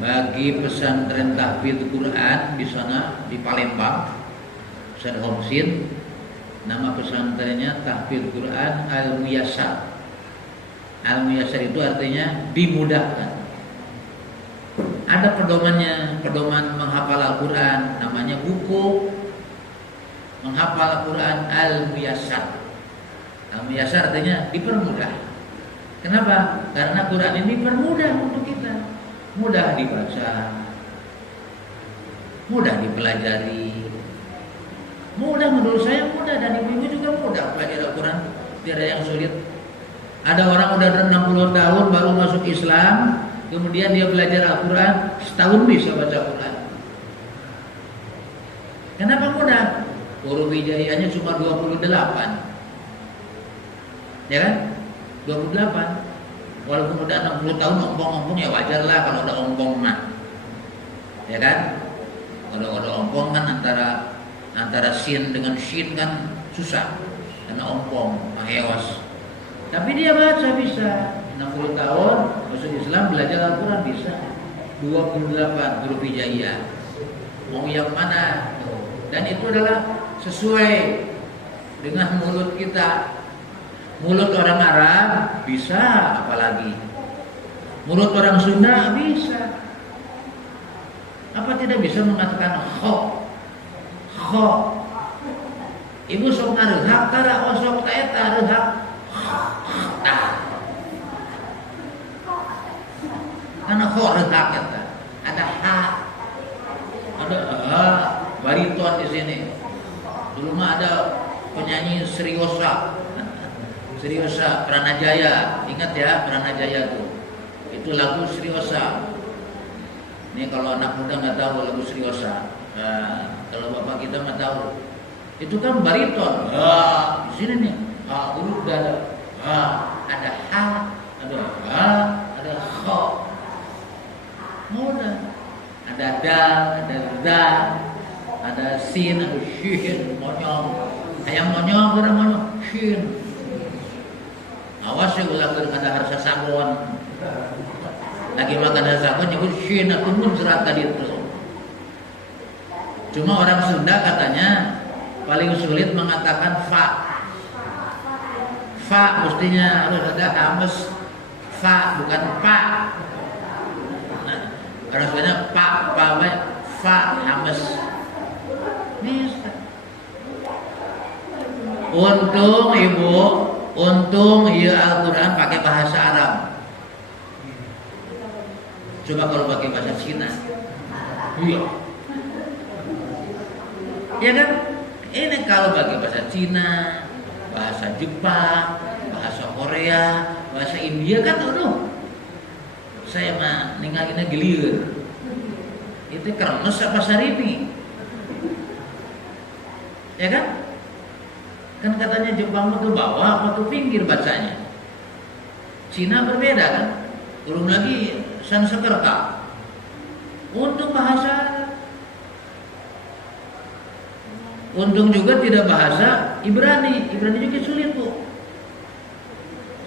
bagi pesantren tahfidz Quran di sana di Palembang, Ustaz Homsin, nama pesantrennya tahfidz Quran Al-Muyassar. Al-Muyassar itu artinya dimudahkan. Ada pedomannya, pedoman menghafal Al-Quran, namanya buku menghafal Al-Quran Al-Muyassar. Al-Muyassar artinya dipermudah. Kenapa? Karena Quran ini dipermudah untuk kita, mudah dibaca, mudah dipelajari, mudah, menurut saya mudah, dan ibu-ibu juga mudah belajar Al-Quran, tidak ada yang sulit. Ada orang udah 60 tahun baru masuk Islam, kemudian dia belajar Al-Quran, setahun bisa baca Al-Quran. Kenapa mudah? Huruf hijaiyahnya cuma 28, ya kan? 28. Walaupun udah 60 tahun ompong-ompong, ya wajar lah kalau udah ompong mah, ya kan? Kalau udah ompong kan antara sin dengan shin kan susah, karena ompong, mahewas. Tapi dia baca bisa. 60 tahun masuk Islam, belajar Al-Quran bisa 28 huruf hijaiyah. Mau yang mana? Dan itu adalah sesuai dengan mulut kita. Mulut orang Arab bisa, apalagi mulut orang Sunda bisa. Apa tidak bisa mengatakan kho? Kho. Ibu sok ngarehak tara osok taeta rehak. Karena kho rehak kata. Ada ha. Ada ha, bariton di sini. Dulu mah ada penyanyi Sriosa Pranajaya, ingat ya Pranajaya itu lagu Sriosa. Ini kalau anak muda nggak tahu lagu Sriosa, kalau bapak kita nggak tahu, itu kan bariton. Di sini nih, huruf ada ada ha, ada kho, mudah. Ada dal, ada za, ada sin, ada shin, monyong, ayam monyong, ada monyong, shin. Awas ya ulang ada harsa sagon. Lagi makan harsa sagon nyebut shin atau muncrat tadi itu. Cuma orang Sunda katanya paling sulit mengatakan fa. Fa mestinya harus ada hamas fa, bukan pa. Nah, orang Sunda pa fa hamas. Bisa. Untung ibu, untung ya Al-Quran pakai bahasa Arab. Coba kalau pakai bahasa Cina, iya, ya kan? Ini kalau pakai bahasa Cina, bahasa Jepang, bahasa Korea, bahasa India kan, aduh, saya mah ningalinnya gelir. Itu kremes apa saripi, ya kan? Kan katanya Jepang itu bawah apa tuh pinggir bacanya. Cina berbeda kan. Belum lagi Sanskerta. Untung bahasa. Untung juga tidak bahasa Ibrani. Ibrani juga sulit tuh.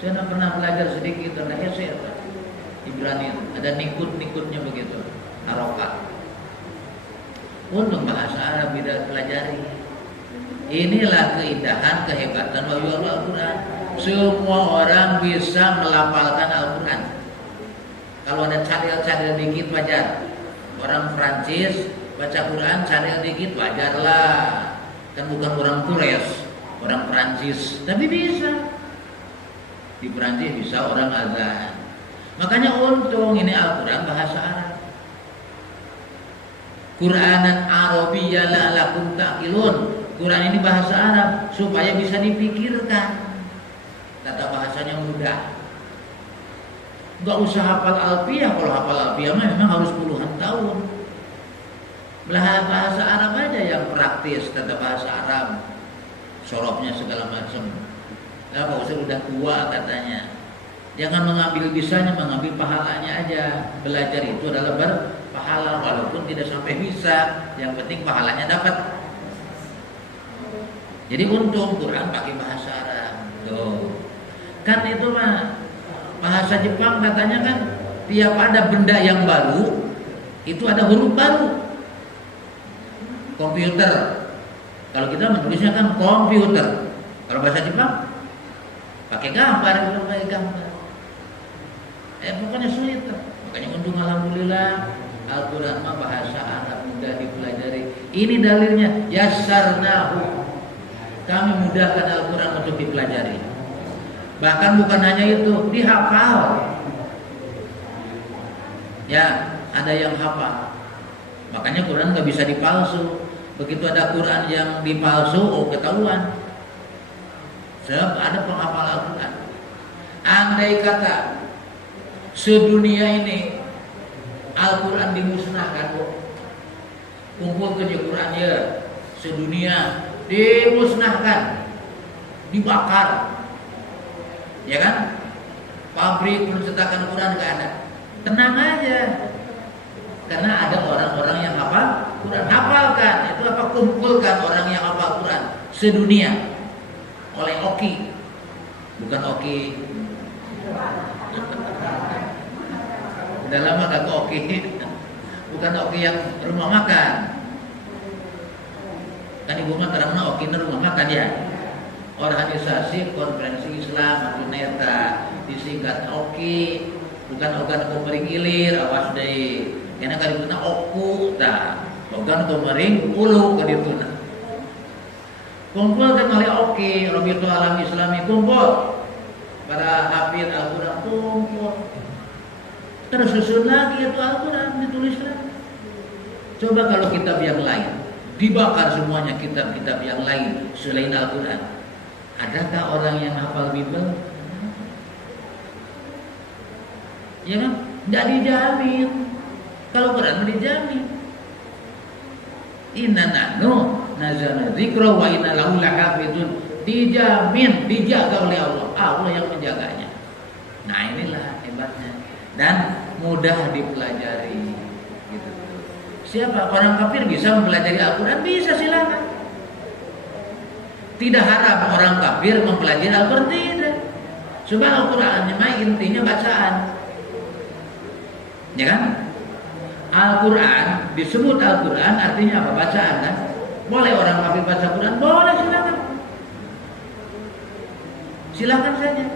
Saya pernah belajar sedikit tentang hese Ibrani. Ada nikut-nikutnya begitu. Harokat. Untung bahasa Arab tidak pelajari. Inilah keindahan, kehebatan wahyu Al-Quran. semua orang bisa melafalkan Al-Quran. Kalau ada cadel-cadel dikit wajar. Orang Prancis baca Quran cadel dikit wajarlah. Kan bukan orang Tures, orang Prancis, tapi bisa. Di Prancis bisa orang azan. Makanya untung ini Al-Quran bahasa Arab. Quranan Arabiyya la'allakum ta'qilun. Quran ini bahasa Arab supaya bisa dipikirkan. Tata bahasanya mudah. Gak usah hafal alfiyah. Kalau hafal alfiyah memang harus puluhan tahun. Bahasa Arab aja yang praktis, tata bahasa Arab. Sorofnya segala macam. Nah, Pak Ustaz udah tua katanya. Jangan mengambil bisanya, mengambil pahalanya aja. Belajar itu adalah berpahala walaupun tidak sampai bisa. Yang penting pahalanya dapat. Jadi untung Quran pakai bahasa Arab. Tuh. Kan itu mah bahasa Jepang katanya kan tiap ada benda yang baru itu ada huruf baru. Komputer. Kalau kita menulisnya kan komputer. Kalau bahasa Jepang pakai gambar, belum pakai gambar. Pokoknya sulit. Makanya untung alhamdulillah Al-Quran mah bahasa Arab mudah dipelajari. Ini dalilnya yassarnahu. Kami mudahkan Al-Quran untuk dipelajari. Bahkan bukan hanya itu, dihafal. Ya, ada yang hafal. Makanya Quran nggak bisa dipalsu. Begitu ada Quran yang dipalsu, oh ketahuan. Sebab ada penghafal Al-Quran. Andai kata sedunia ini Al-Quran dimusnahkan, kumpulkan ya Quran ya, sedunia dimusnahkan, dibakar, ya kan? Pabrik pencetakan Quran nggak ada, tenang aja, karena ada orang-orang yang hafal Quran. Hafalkan itu apa? Kumpulkan orang yang hafal Quran sedunia oleh Oki, bukan Oki. Udah lama gak ke Oki, bukan Oki yang rumah makan. Kan ibu mah terangna Oki rumah makan ya. Organisasi Konferensi Islam Neta disingkat Oki, bukan organ komering ilir, awas deh. Karena kali itu oku, tak organ komering ulu kali itu. Kumpulkan oleh Oki, Rabitul Alam Islami kumpul. Para hafid Al-Quran kumpul. Terus susun lagi itu Al-Quran ditulis lagi. Coba kalau kitab yang lain dibakar semuanya, kitab-kitab yang lain selain Al-Quran, adakah orang yang hafal Bible? Ya kan? Tidak dijamin. Kalau Quran dijamin. Inna nahnu nazzalna dzikra wa inna lahu lahafizun. Dijamin, dijaga oleh Allah. Allah yang menjaganya. Nah inilah hebatnya. Dan mudah dipelajari gitu. Siapa? Orang kafir bisa mempelajari Al-Quran? Bisa, silakan. Tidak haram orang kafir mempelajari Al-Quran, tidak. Sebab Al-Quran intinya bacaan. Ya kan? Al-Quran disebut Al-Quran artinya apa? Bacaan kan? Boleh orang kafir baca Quran? Boleh, silakan. Silakan saja.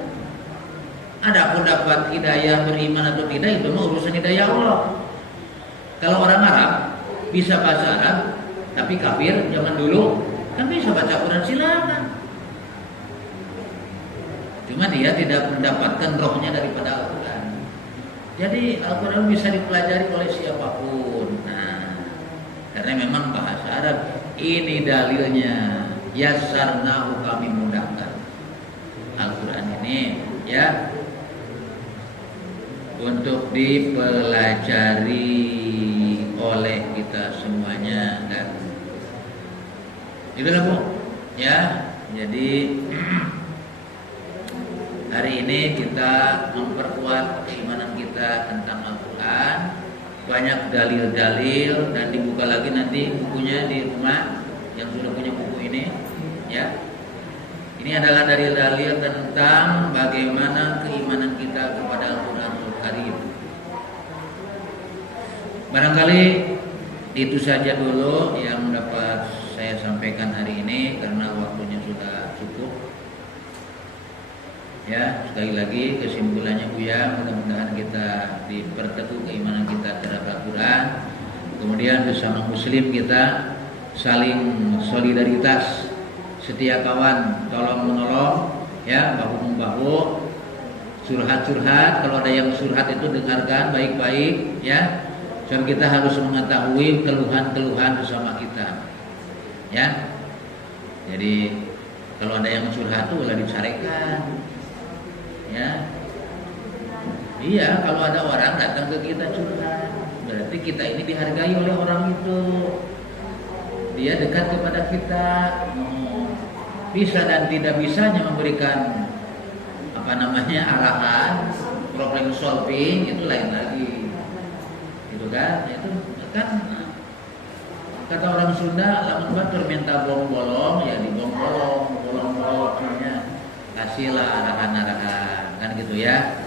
Adapun dapat hidayah beriman atau tidak itu mah urusan hidayah Allah. Kalau orang Arab bisa bahasa Arab tapi kafir zaman dulu kan bisa baca Quran, silakan. Cuma dia tidak mendapatkan rohnya daripada Al-Quran. Jadi Al-Quran bisa dipelajari oleh siapapun. Nah, karena memang bahasa Arab. Ini dalilnya. Yassarnahu, kami mudahkan Al-Quran ini ya untuk dipelajari oleh kita semuanya. Dan itulah Bu ya. Jadi hari ini kita memperkuat keimanan kita tentang Al-Quran. Banyak dalil-dalil dan dibuka lagi nanti bukunya di rumah yang sudah punya buku ini ya. Ini adalah dalil-dalil tentang bagaimana keimanan kita kepada Al-Quranul Karim. Barangkali itu saja dulu yang dapat saya sampaikan hari ini karena waktunya sudah cukup. Ya, sekali lagi kesimpulannya Buya, mudah-mudahan kita diperteguh keimanan kita terhadap Al-Quran. Kemudian bersama muslim kita saling solidaritas, setia kawan, tolong menolong, ya, bahu membahu, curhat-curhat. Kalau ada yang curhat itu dengarkan baik-baik, ya. Dan kita harus mengetahui keluhan-keluhan bersama kita, ya. Jadi kalau ada yang curhat itu boleh dicarikan. Ya, iya, kalau ada orang datang ke kita curhat, berarti kita ini dihargai oleh orang itu. Dia dekat kepada kita, bisa dan tidak bisanya memberikan arahan, problem solving itu lain lagi, itu kan? Itu kan kata orang Sunda, lamun batur minta bolong-bolong, ya dibong-bolong, bolong-bolongnya kasihlah arahan-arahan. Kan gitu ya.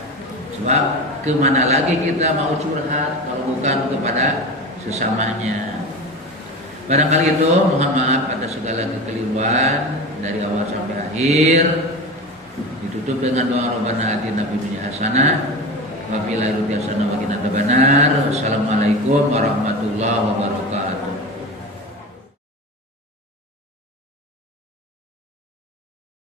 Sebab kemana lagi kita mau curhat kalau bukan kepada sesamanya. Barangkali itu, mohon maaf atas segala kekeliruan dari awal sampai akhir. Ditutup dengan doa Rabbana atina fid dunya hasanah wa fil akhirati hasanah wa qina adzabannar. Wassalamualaikum warahmatullahi wabarakatuh.